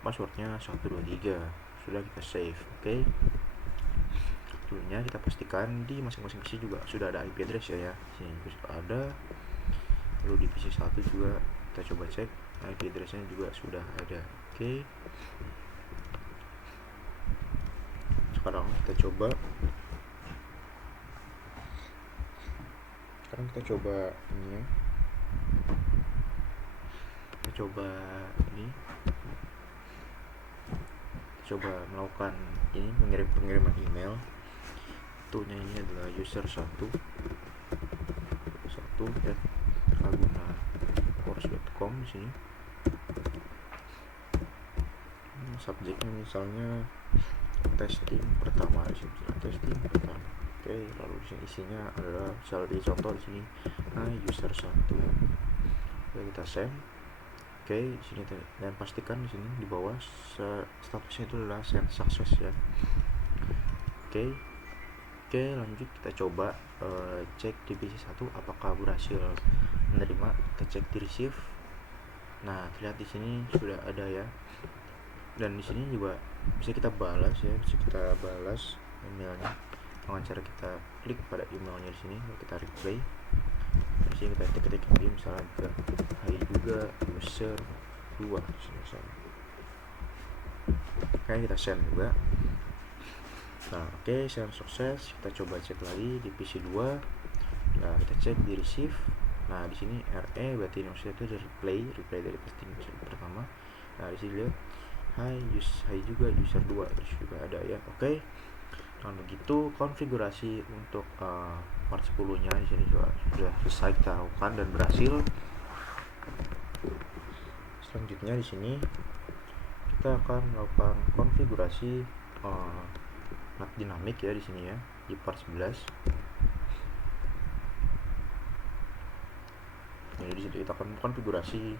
passwordnya 123. Sudah kita save. Oke. Dulunya kita pastikan di masing-masing PC juga sudah ada IP address ya. Sini juga ada. Lalu di PC 1 juga kita coba cek IP address-nya juga sudah ada. Oke. Sekarang kita coba ini ya. Kita coba melakukan ini pengiriman email. Tuhnya ini adalah user 1@agunacourse.com di sini. Subjeknya misalnya testing pertama di sini, testing pertama. Oke, lalu di sini isinya adalah misalnya contoh di sini user 1. Oke, kita send. Oke, di sini dan pastikan di sini di bawah statusnya itu adalah send success ya. Oke. Oke, lanjut kita coba cek di PC1 apakah berhasil menerima. Kita cek di receive. Nah, terlihat di sini sudah ada ya. Dan di sini juga bisa kita balas ya, bisa kita balas emailnya dengan cara kita klik pada emailnya di sini, kita reply. Di sini kita ketik lagi misalnya ke hai juga user 2 di sini misalnya. Oke, kita send juga. Nah, oke, send sukses. Kita coba cek lagi di PC2. Nah, kita cek di receive. Nah, di sini RE berarti maksudnya itu reply dari posting pertama. Nah, di sini lihat hai juga user 2 juga ada ya. Oke. Nah, begitu konfigurasi untuk part 10-nya di sini sudah selesai kita lakukan dan berhasil. Selanjutnya di sini kita akan melakukan konfigurasi NAT dinamik ya di sini ya, di part 11. Jadi di situ kita akan konfigurasi.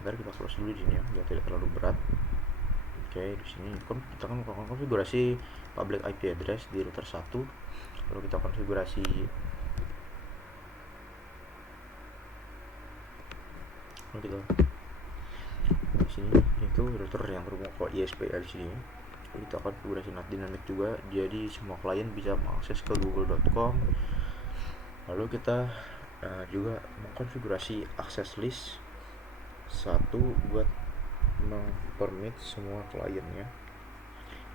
Bentar, kita close dulu di sini ya, biar tidak terlalu berat. Oke, di sini kita akan melakukan konfigurasi public IP address di router 1. Lalu kita konfigurasi di sini itu router yang berhubung ke ISP di sini. Lalu kita akan konfigurasi NAT dinamik juga, jadi semua klien bisa mengakses ke google.com. Lalu kita juga mengkonfigurasi access list 1 buat mempermit semua kliennya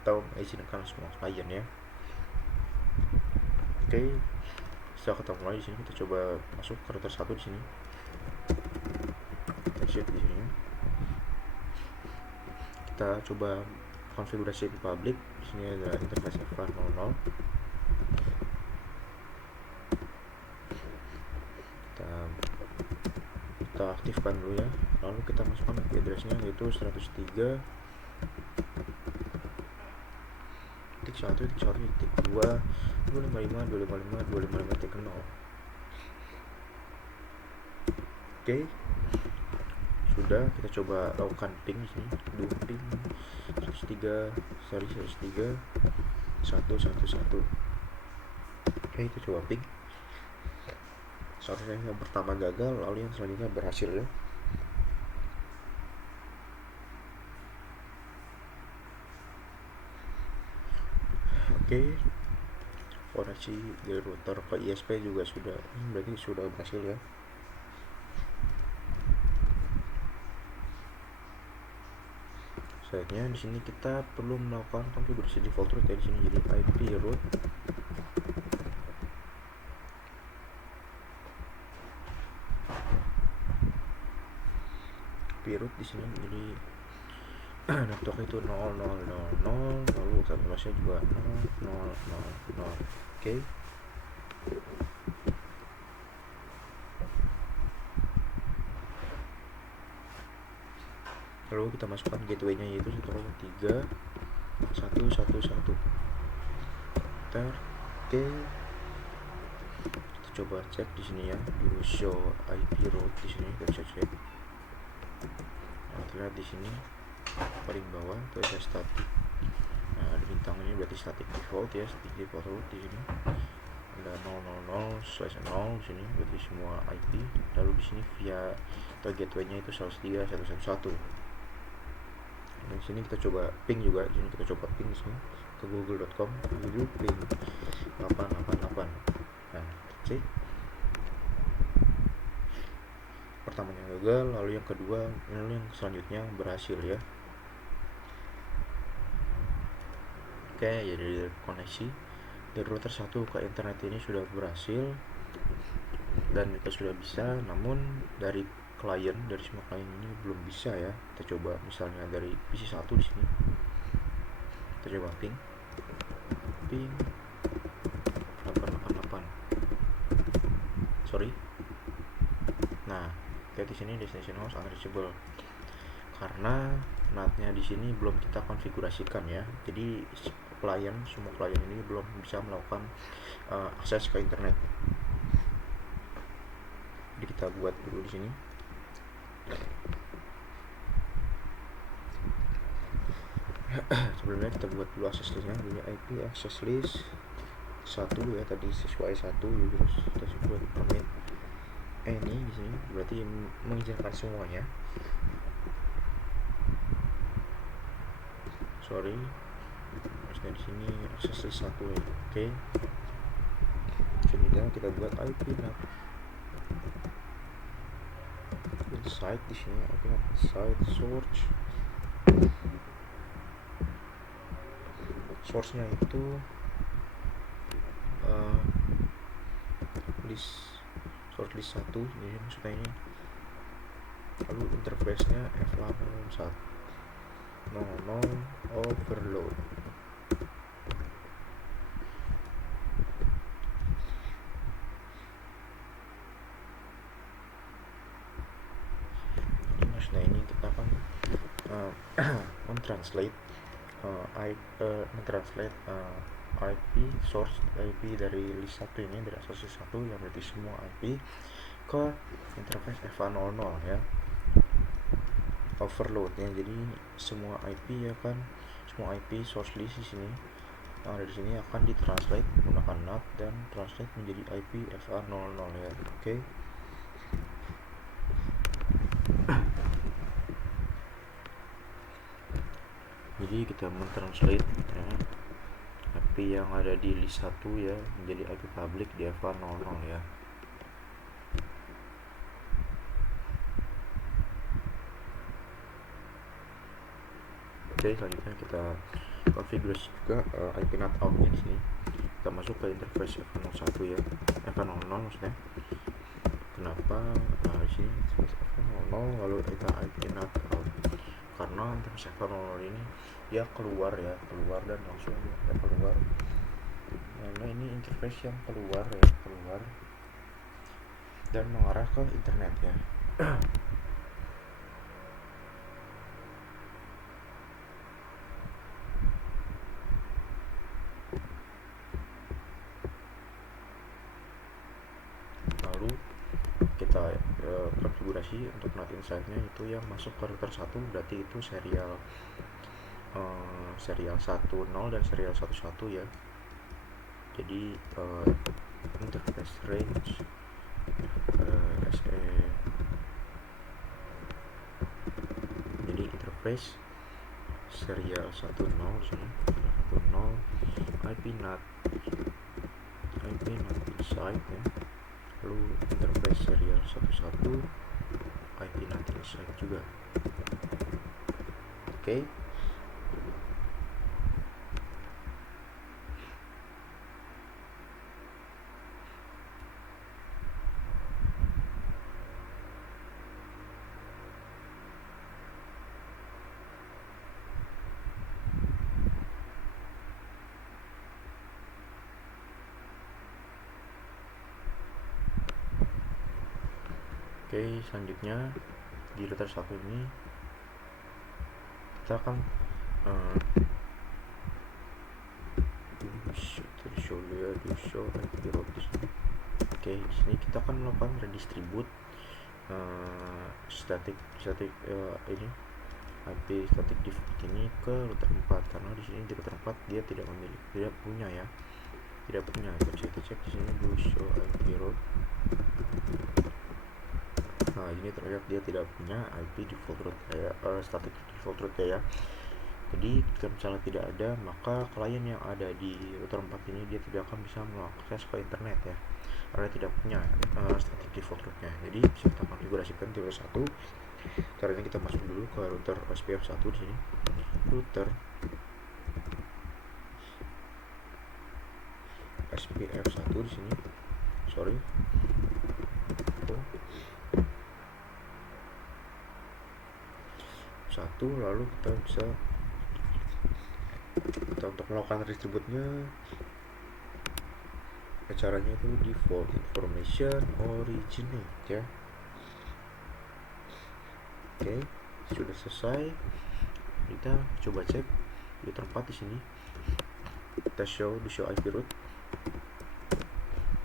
atau mengizinkan semua klien ya. Oke, setelah kita mulai di sini kita coba masuk ke router 1 di sini. Kita shift di sini. Kita coba konfigurasi di public. Di sini ada interface F100. Kita aktifkan dulu ya. Lalu kita masukkan IP address-nya yaitu 103.1.1.2 255.255.255.0. Oke, sudah. Kita coba lakukan ping di sini. Ping 103.111. Oke, kita coba ping. Seharusnya yang pertama gagal, lalu yang selanjutnya berhasil ya. Oke, koneksi dari router ke ISP juga sudah, berarti sudah berhasil ya. Selanjutnya di sini kita perlu melakukan konfigurasi default route ya, di sini jadi IP route. Root di sini jadi network itu 0000, lalu tabulasinya juga 0000. Oke. Lalu kita masukkan gateway-nya yaitu 103.111. Oke. Kita coba cek di sini ya, di show IP route di sini kita bisa cek. Nah, terlihat di sini paling bawah itu ada static. Nah, di bintang ini berarti static default ya, static default route di sini. Ada 000/0 di sini berarti semua IP. Lalu di sini via atau gateway-nya itu 103.111. Dan di sini kita coba ping juga. Di sini kita coba ping di sini ke google.com, ping 888. Nah, cek. Pertamanya gagal, lalu yang kedua, lalu yang selanjutnya berhasil ya. Oke, jadi koneksi dari router 1 ke internet ini sudah berhasil dan kita sudah bisa, namun dari klien, dari semua klien ini belum bisa ya. Kita coba misalnya dari PC1 di sini. Kita coba ping 888. Sorry. Nah, kayak di sini destination host unreachable karena NAT-nya di sini belum kita konfigurasikan ya. Jadi semua klien ini belum bisa melakukan akses ke internet. Jadi kita buat dulu di sini. Sebelumnya kita buat dulu access listnya. Jadi IP access list 1 ya, tadi sesuai 1 ya, terus kita buat permit ini di sini berarti mengizinkan semuanya. Sorry, harusnya di sini access list 1 ya. Oke. Kemudian kita buat IP NAT inside di sini, IP NAT inside source-nya itu source list 1, jadi maksudnya ini. Lalu interface-nya FA01 overload. Nah ini kita akan mentranslate IP source IP dari list 1 ini, dari source 1 yang berarti semua IP, ke interface FA00 ya, overload ya. Jadi semua IP ya kan, semua IP source list di sini di sini akan ditranslate menggunakan NAT dan translate menjadi IP FA00 ya. Oke. Jadi kita mentranslate ya, IP yang ada di list 1 ya menjadi IP public di FA00 ya. Oke, selanjutnya kita konfigurasi juga IP NAT out-nya di sini. Kita masuk ke interface FA01 ya, FA00 maksudnya. Kenapa? Nah di sini FA00 lalu kita IP NAT out, karena interface FA00 ini dia keluar ya, keluar dan langsung ya keluar. Nah ini interface yang keluar ya, keluar dan mengarah ke internet ya. Lalu kita konfigurasi untuk NAT inside-nya itu yang masuk ke router 1, berarti itu serial 10 dan serial 11 ya. Jadi interface range jadi interface serial 10 di sini, 10 IP NAT inside ya. Lalu interface serial 11 IP NAT inside juga. Oke. Oke, selanjutnya di router 1 ini kita akan show IP route di sini. Oke, di sini kita akan melakukan redistribute static ini IP static default ini ke router 4, karena di sini di router 4 dia tidak punya ya, tidak punya. Kita cek di sini dulu show IP route. Nah ini terlihat dia tidak punya IP default route static default route ya. Jadi jika misalnya tidak ada, maka klien yang ada di router 4 ini dia tidak akan bisa mengakses ke internet ya, karena tidak punya static default route-nya. Jadi bisa kita konfigurasikan di router 1. Caranya kita masuk dulu ke router SPF 1 di sini. Router SPF 1 di sini. Sorry. Satu, lalu kita bisa untuk melakukan distributnya, caranya itu default information originate ya. Oke, sudah selesai. Kita coba cek di tempat di sini. Kita show IP route.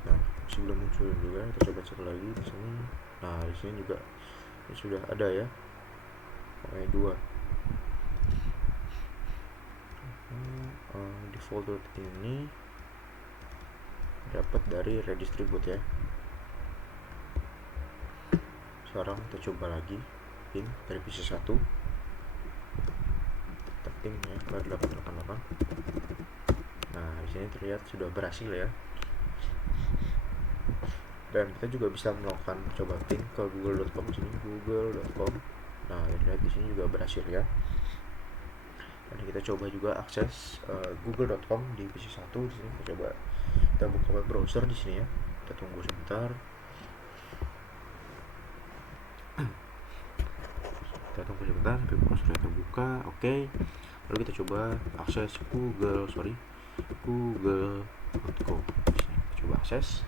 Nah, sebelum muncul juga kita coba cek lagi di sini. Nah, di sini juga sudah ada ya. 2. di folder ini dapat dari redistribute ya. Sekarang kita coba lagi pin dari PC 1, kita pin ya ke 888. Nah di sini terlihat sudah berhasil ya, dan kita juga bisa melakukan coba pin ke google.com sini, google.com. Nah lihat di sini juga berhasil ya. Dan kita coba juga akses google.com di PC 1 di sini. Kita coba kita buka web browser di sini ya. Kita tunggu sebentar. Kita tunggu sebentar sampai browser terbuka. Oke. Lalu kita coba akses google.com. Kita coba akses.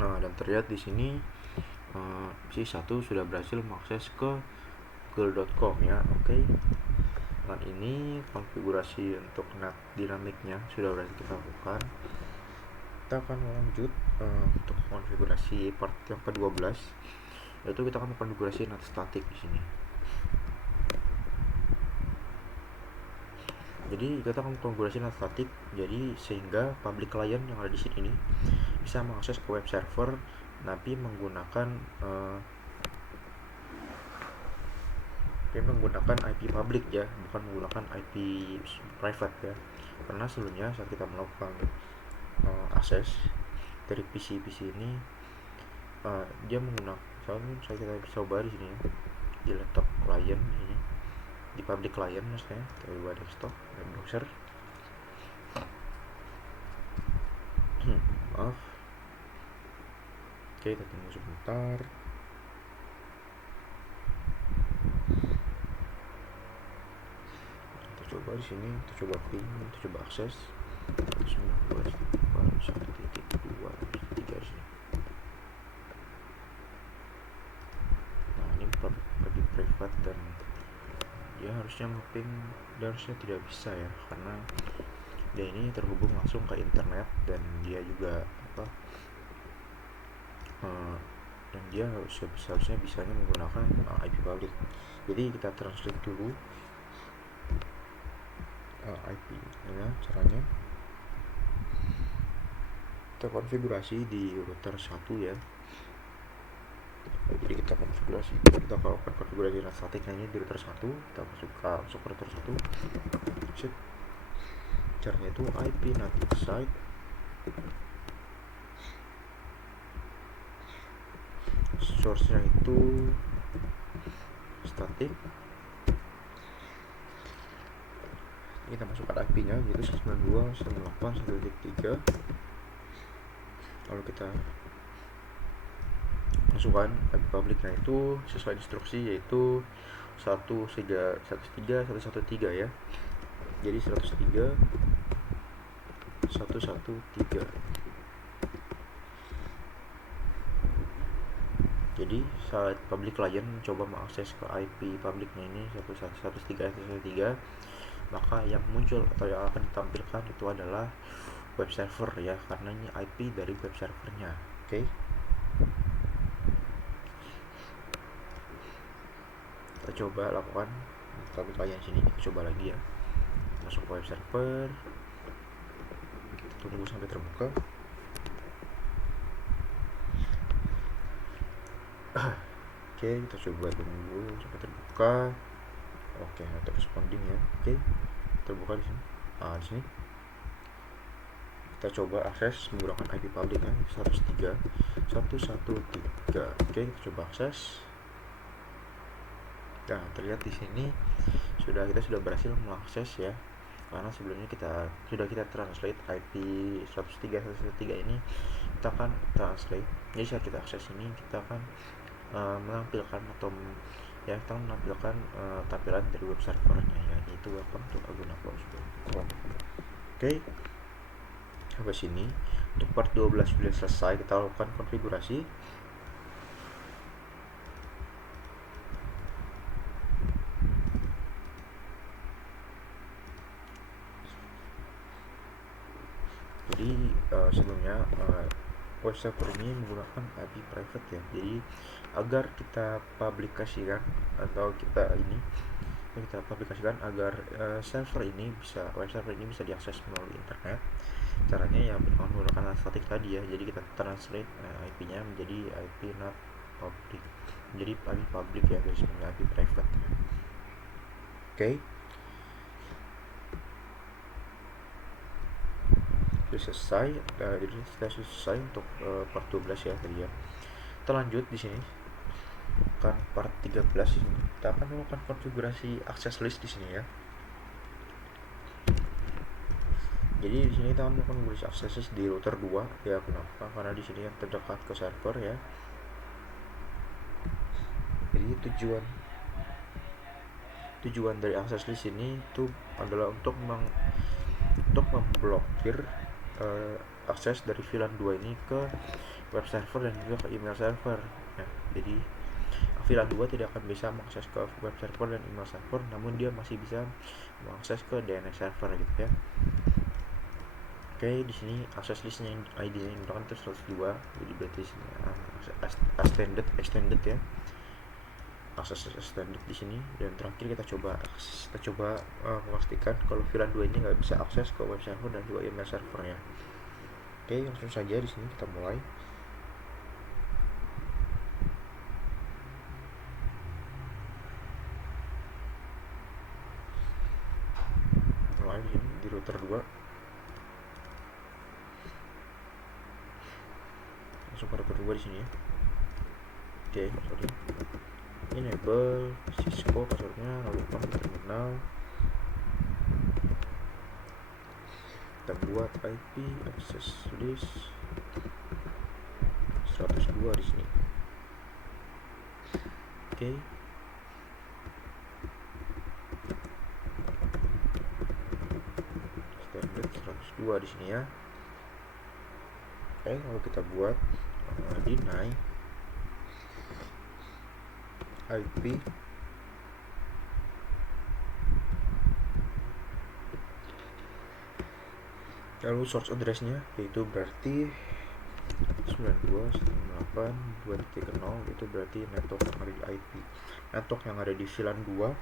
Nah, dan terlihat di sini PC1 sudah berhasil mengakses ke google.com ya. Oke. Dan ini konfigurasi untuk NAT dinamiknya sudah berhasil kita lakukan. Kita akan lanjut untuk konfigurasi part yang ke-12, yaitu kita akan mengkonfigurasi NAT statik di sini. Jadi kita akan mengkonfigurasi NAT statik jadi sehingga public client yang ada di sini bisa mengakses ke web server tapi menggunakan IP public ya, bukan menggunakan IP private ya. Karena sebelumnya saat kita melakukan akses dari PC ini dia menggunakan, saya kita coba di sini di laptop client di sini, di public client maksudnya, kita coba desktop web browser. Maaf. Oke, kita tunggu sebentar. Kita coba di sini, kita coba ping, kita coba akses 1.2.1.2.3 di sini. Nah, ini public private dan dia harusnya ngeping, dan harusnya tidak bisa ya, karena dia ini terhubung langsung ke internet dan dia juga dan dia seharusnya bisanya menggunakan IP public. Jadi kita translate dulu IP nya, caranya kita konfigurasi di router 1 ya. Jadi kita konfigurasi, kita lakukan konfigurasi NAT statiknya ini di router 1. Kita masuk ke router 1. Caranya itu IP native site source-nya itu static. Kita masukkan IP-nya yaitu 192.168.1.3. Lalu kita masukkan IP public-nya itu sesuai instruksi, yaitu 103.113 ya. Jadi 103.113. Jadi saat public client mencoba mengakses ke IP publicnya ini 103.113, maka yang muncul atau yang akan ditampilkan itu adalah web server ya, karena ini IP dari web servernya. Oke. Kita coba lakukan public client sini, kita coba lagi ya, masuk ke web server, kita tunggu sampai terbuka. Oke, kita coba tunggu sampai terbuka. Oke, auto responding ya. Oke, terbuka di sini. Di sini kita coba akses menggunakan IP public ya, 103.113. Oke, kita coba akses. Nah, terlihat di sini kita sudah berhasil mengakses ya, karena sebelumnya kita translate IP 103.113 ini, kita akan translate. Jadi saat kita akses ini, kita akan menampilkan atau ya kita menampilkan tampilan dari web servernya ya, yaitu welcome to aguna.com. Oke, sampai sini untuk part 12 sudah selesai. Kita lakukan konfigurasi. Jadi sebelumnya web server ini menggunakan IP private ya. Jadi agar kita publikasikan atau kita publikasikan agar web server ini bisa diakses melalui internet. Caranya ya dengan menggunakan static tadi ya. Jadi kita translate IP-nya menjadi IP not public, jadi IP public ya, dari sebenarnya IP private. Oke. Selesai. Jadi kita selesai untuk part 12 ya tadi ya. Kita lanjut di sini kan part 13 ini. Kita akan melakukan konfigurasi access list di sini ya. Jadi di sini kita akan melakukan konfigurasi access list di router 2 ya. Kenapa? Karena di sini yang terdekat ke server ya. Jadi tujuan dari access list ini itu adalah untuk memblokir akses dari VLAN 2 ini ke web server dan juga ke email server ya. Jadi VLAN 2 tidak akan bisa mengakses ke web server dan email server, namun dia masih bisa mengakses ke DNS server gitu ya. Oke, di sini akses listnya ID-nya yang digunakan itu 102, jadi berarti sini extended ya. Akses extended di sini. Dan terakhir kita coba memastikan kalau VLAN 2 ini nggak bisa akses ke web server dan juga email servernya. Oke, langsung saja di sini kita mulai. Di router 2. Langsung ke router 2 di sini ya. Oke, sorry. Enable Cisco passwordnya, lalu ke terminal. Kita buat IP access list 102 di sini. Oke. Standard 102 di sini ya. Oke, lalu kita buat deny IP lalu source address-nya, yaitu berarti 92.168.2.0, itu berarti network yang ada di IP network yang ada di VLAN 2.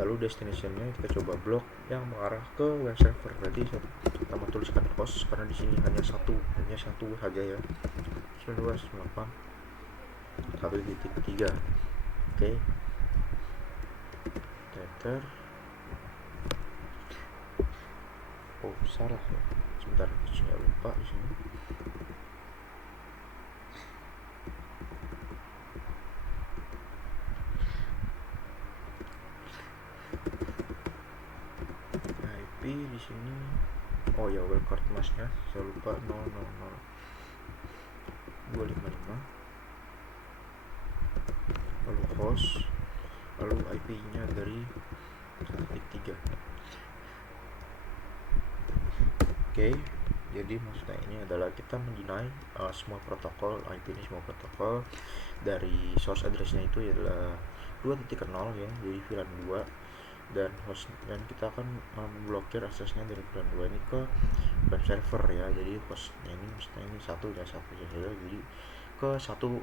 Lalu destination-nya kita coba blok yang mengarah ke web server. Berarti kita mau tuliskan host karena di sini hanya satu saja ya. 92.168.1.3. Oke. Tether. Oh, salah ya. Sebentar, saya lupa di sini. IP di sini. Oh ya, wildcard mask-nya saya lupa, 000.255. Lalu host, lalu IP-nya dari 1.3. Oke, jadi maksudnya ini adalah kita mendeny semua protokol IP ini, semua protokol dari source address-nya itu adalah 2.0 ya, jadi VLAN 2, dan host, dan kita akan memblokir aksesnya dari VLAN 2 ini ke web server ya. Jadi hostnya ini maksudnya ini satu saja, jadi ke satu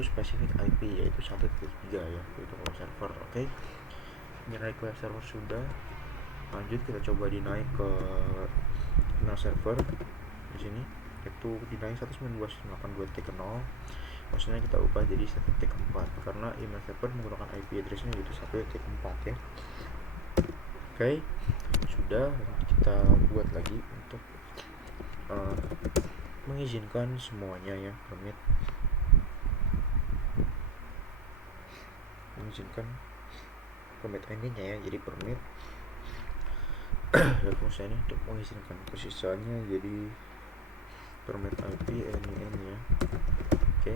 spesifik IP, yaitu 1.3 ya, yaitu web server. Oke, dinaik ke web server sudah. Lanjut kita coba dinaik ke email server di sini, itu dinaik 192.168.2.0. maksudnya kita ubah jadi 1.4 karena email server menggunakan IP address-nya yaitu 1.4 ya. Oke, sudah. Kita buat lagi untuk mengizinkan semuanya ya, mengizinkan permit endingnya ya, jadi permit ya fungsi ini untuk mengizinkan posisinya jadi permit IP NIN ya. Oke.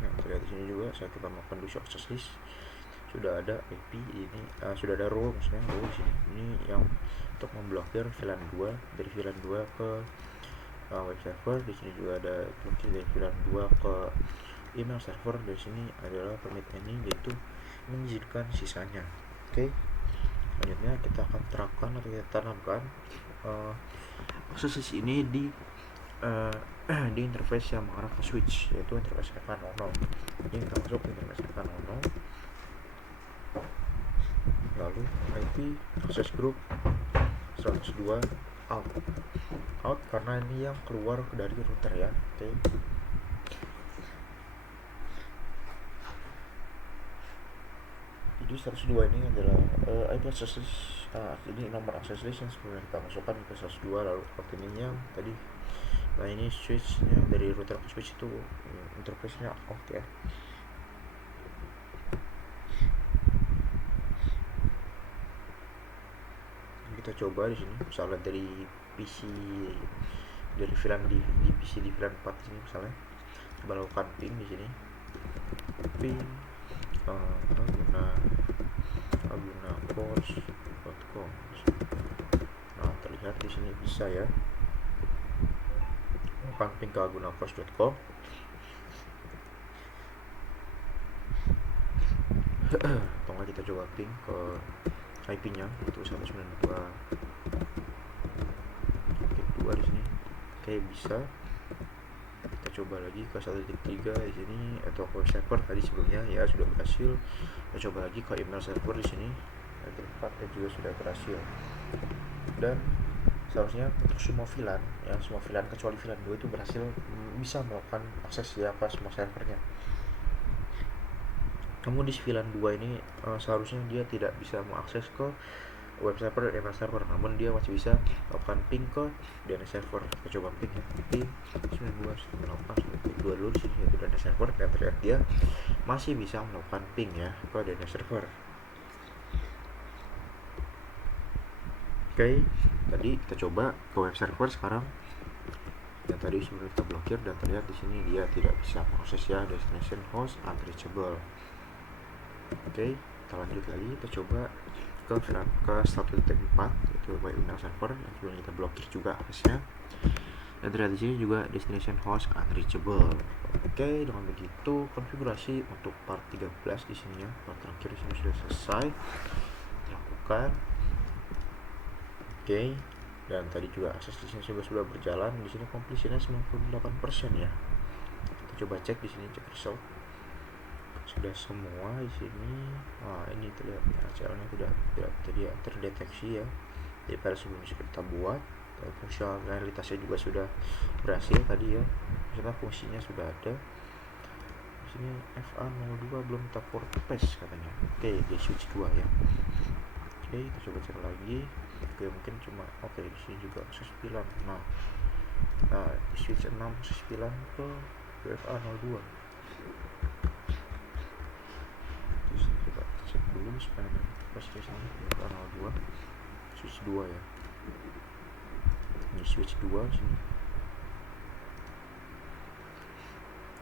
Nah, terlihat di sini juga saat kita melakukan do show access list sudah ada IP ini, sudah ada row, maksudnya row di sini. Ini yang untuk memblokir VLAN 2 dari VLAN 2 ke web server. Di sini juga ada blokir dari VLAN 2 ke email server. Dari sini adalah permit ending, yaitu mengizinkan sisanya. Oke, selanjutnya kita akan terapkan atau kita tanamkan akses ini di di interface yang mengarah ke switch, yaitu interface F100. Jadi kita masuk ke interface F100, lalu IP access group 102 out karena ini yang keluar dari router ya. Oke. Jadi 102 ini adalah IP access list. Ini nomor access list yang sebelumnya kita masukkan ke 102, lalu port ininya tadi. Nah, ini switchnya dari router ke switch itu interface-nya out ya. Kita coba di sini misalnya dari PC, dari VLAN di PC di VLAN 4 sini misalnya, coba lakukan ping di sini, ping agunacourse.com. Nah, terlihat di sini bisa ya, lakukan ping ke agunacourse.com. Atau nggak kita coba ping ke IP-nya itu 192.2 di sini. Oke, bisa. Kita coba lagi ke 1.3 di sini, atau ke server tadi sebelumnya ya sudah berhasil. Kita coba lagi ke email server di sini, tempat dan juga sudah berhasil. Dan seharusnya untuk semua VLAN ya, semua VLAN kecuali VLAN 2 itu berhasil bisa melakukan akses ya ke semua servernya. Namun di VLAN 2 ini seharusnya dia tidak bisa mengakses ke web server, email server, namun dia masih bisa melakukan ping ke DNS server. Kita coba ping ya, ping 92.168.2 dulu di sini, yaitu DNS server, dan terlihat dia masih bisa melakukan ping ya ke DNS server. Oke, tadi kita coba ke web server sekarang. Yang tadi sebelum kita blokir, dan terlihat di sini dia tidak bisa mengakses ya, destination host unreachable. Oke, kita lanjut lagi, kita coba ke 1.4 yaitu by email server yang sebelum kita blokir juga aksesnya, dan terlihat di sini juga destination host unreachable. Oke, dengan begitu konfigurasi untuk part 13 di sini ya, part terakhir di sini sudah selesai dilakukan. Oke, dan tadi juga akses di sini sudah berjalan. Di sini completionnya 98% ya. Kita coba cek di sini, cek result. Sudah semua di sini. Ini terlihat ACL-nya tidak terdeteksi ya. Jadi pada sebelum kita buat, fungsionalitasnya juga sudah berhasil tadi ya. Misalnya fungsinya sudah ada. Di sini FA02 belum kita port paste katanya. Oke, di switch 2 ya. Oke, kita coba cek lagi. Oke, mungkin cuma di sini juga akses 9. Nah, di switch 6 akses 9 ke FA02. Coba cek dulu supaya pasti sama FA02 switch 2 ya. Ini switch 2 sini.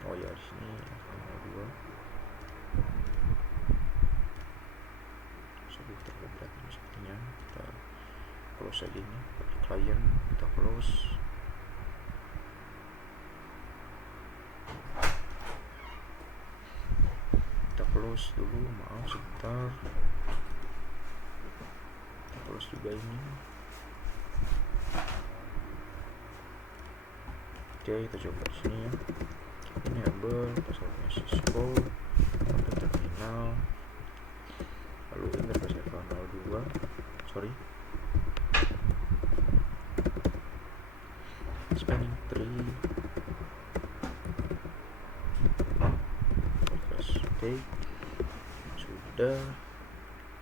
Oh ya, di sini FA02. Sudah terlalu berat ini sepertinya. Kita close aja ini. Client kita close. Close dulu, maaf sebentar. Kita close juga ini. Oke, kita coba sini ya. Enable passwordnya Cisco, kontak terminal, lalu interface FA02. Spanning tree. Oke. Sudah,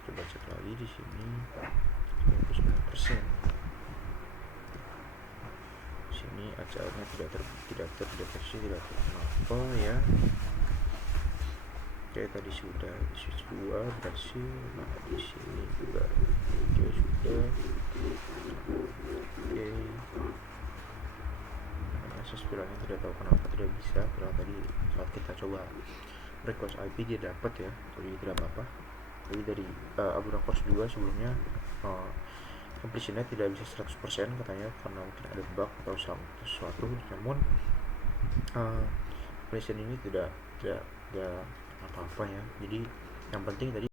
coba cek lagi di sini 99%. Di sini ACL-nya tidak terdeteksi, tidak kenapa ya. Oke, tadi sudah di switch 2 berhasil. Nah, di sini juga sudah. Oke. Akses VLAN-nya tidak tahu kenapa tidak bisa. Karena tadi saat kita coba request IP dia dapat ya, jadi tidak apa-apa. Jadi dari agunacourse juga sebelumnya completionnya tidak bisa 100% katanya karena mungkin ada bug atau sesuatu. Namun completion ini tidak apa-apa ya. Jadi Yang penting tadi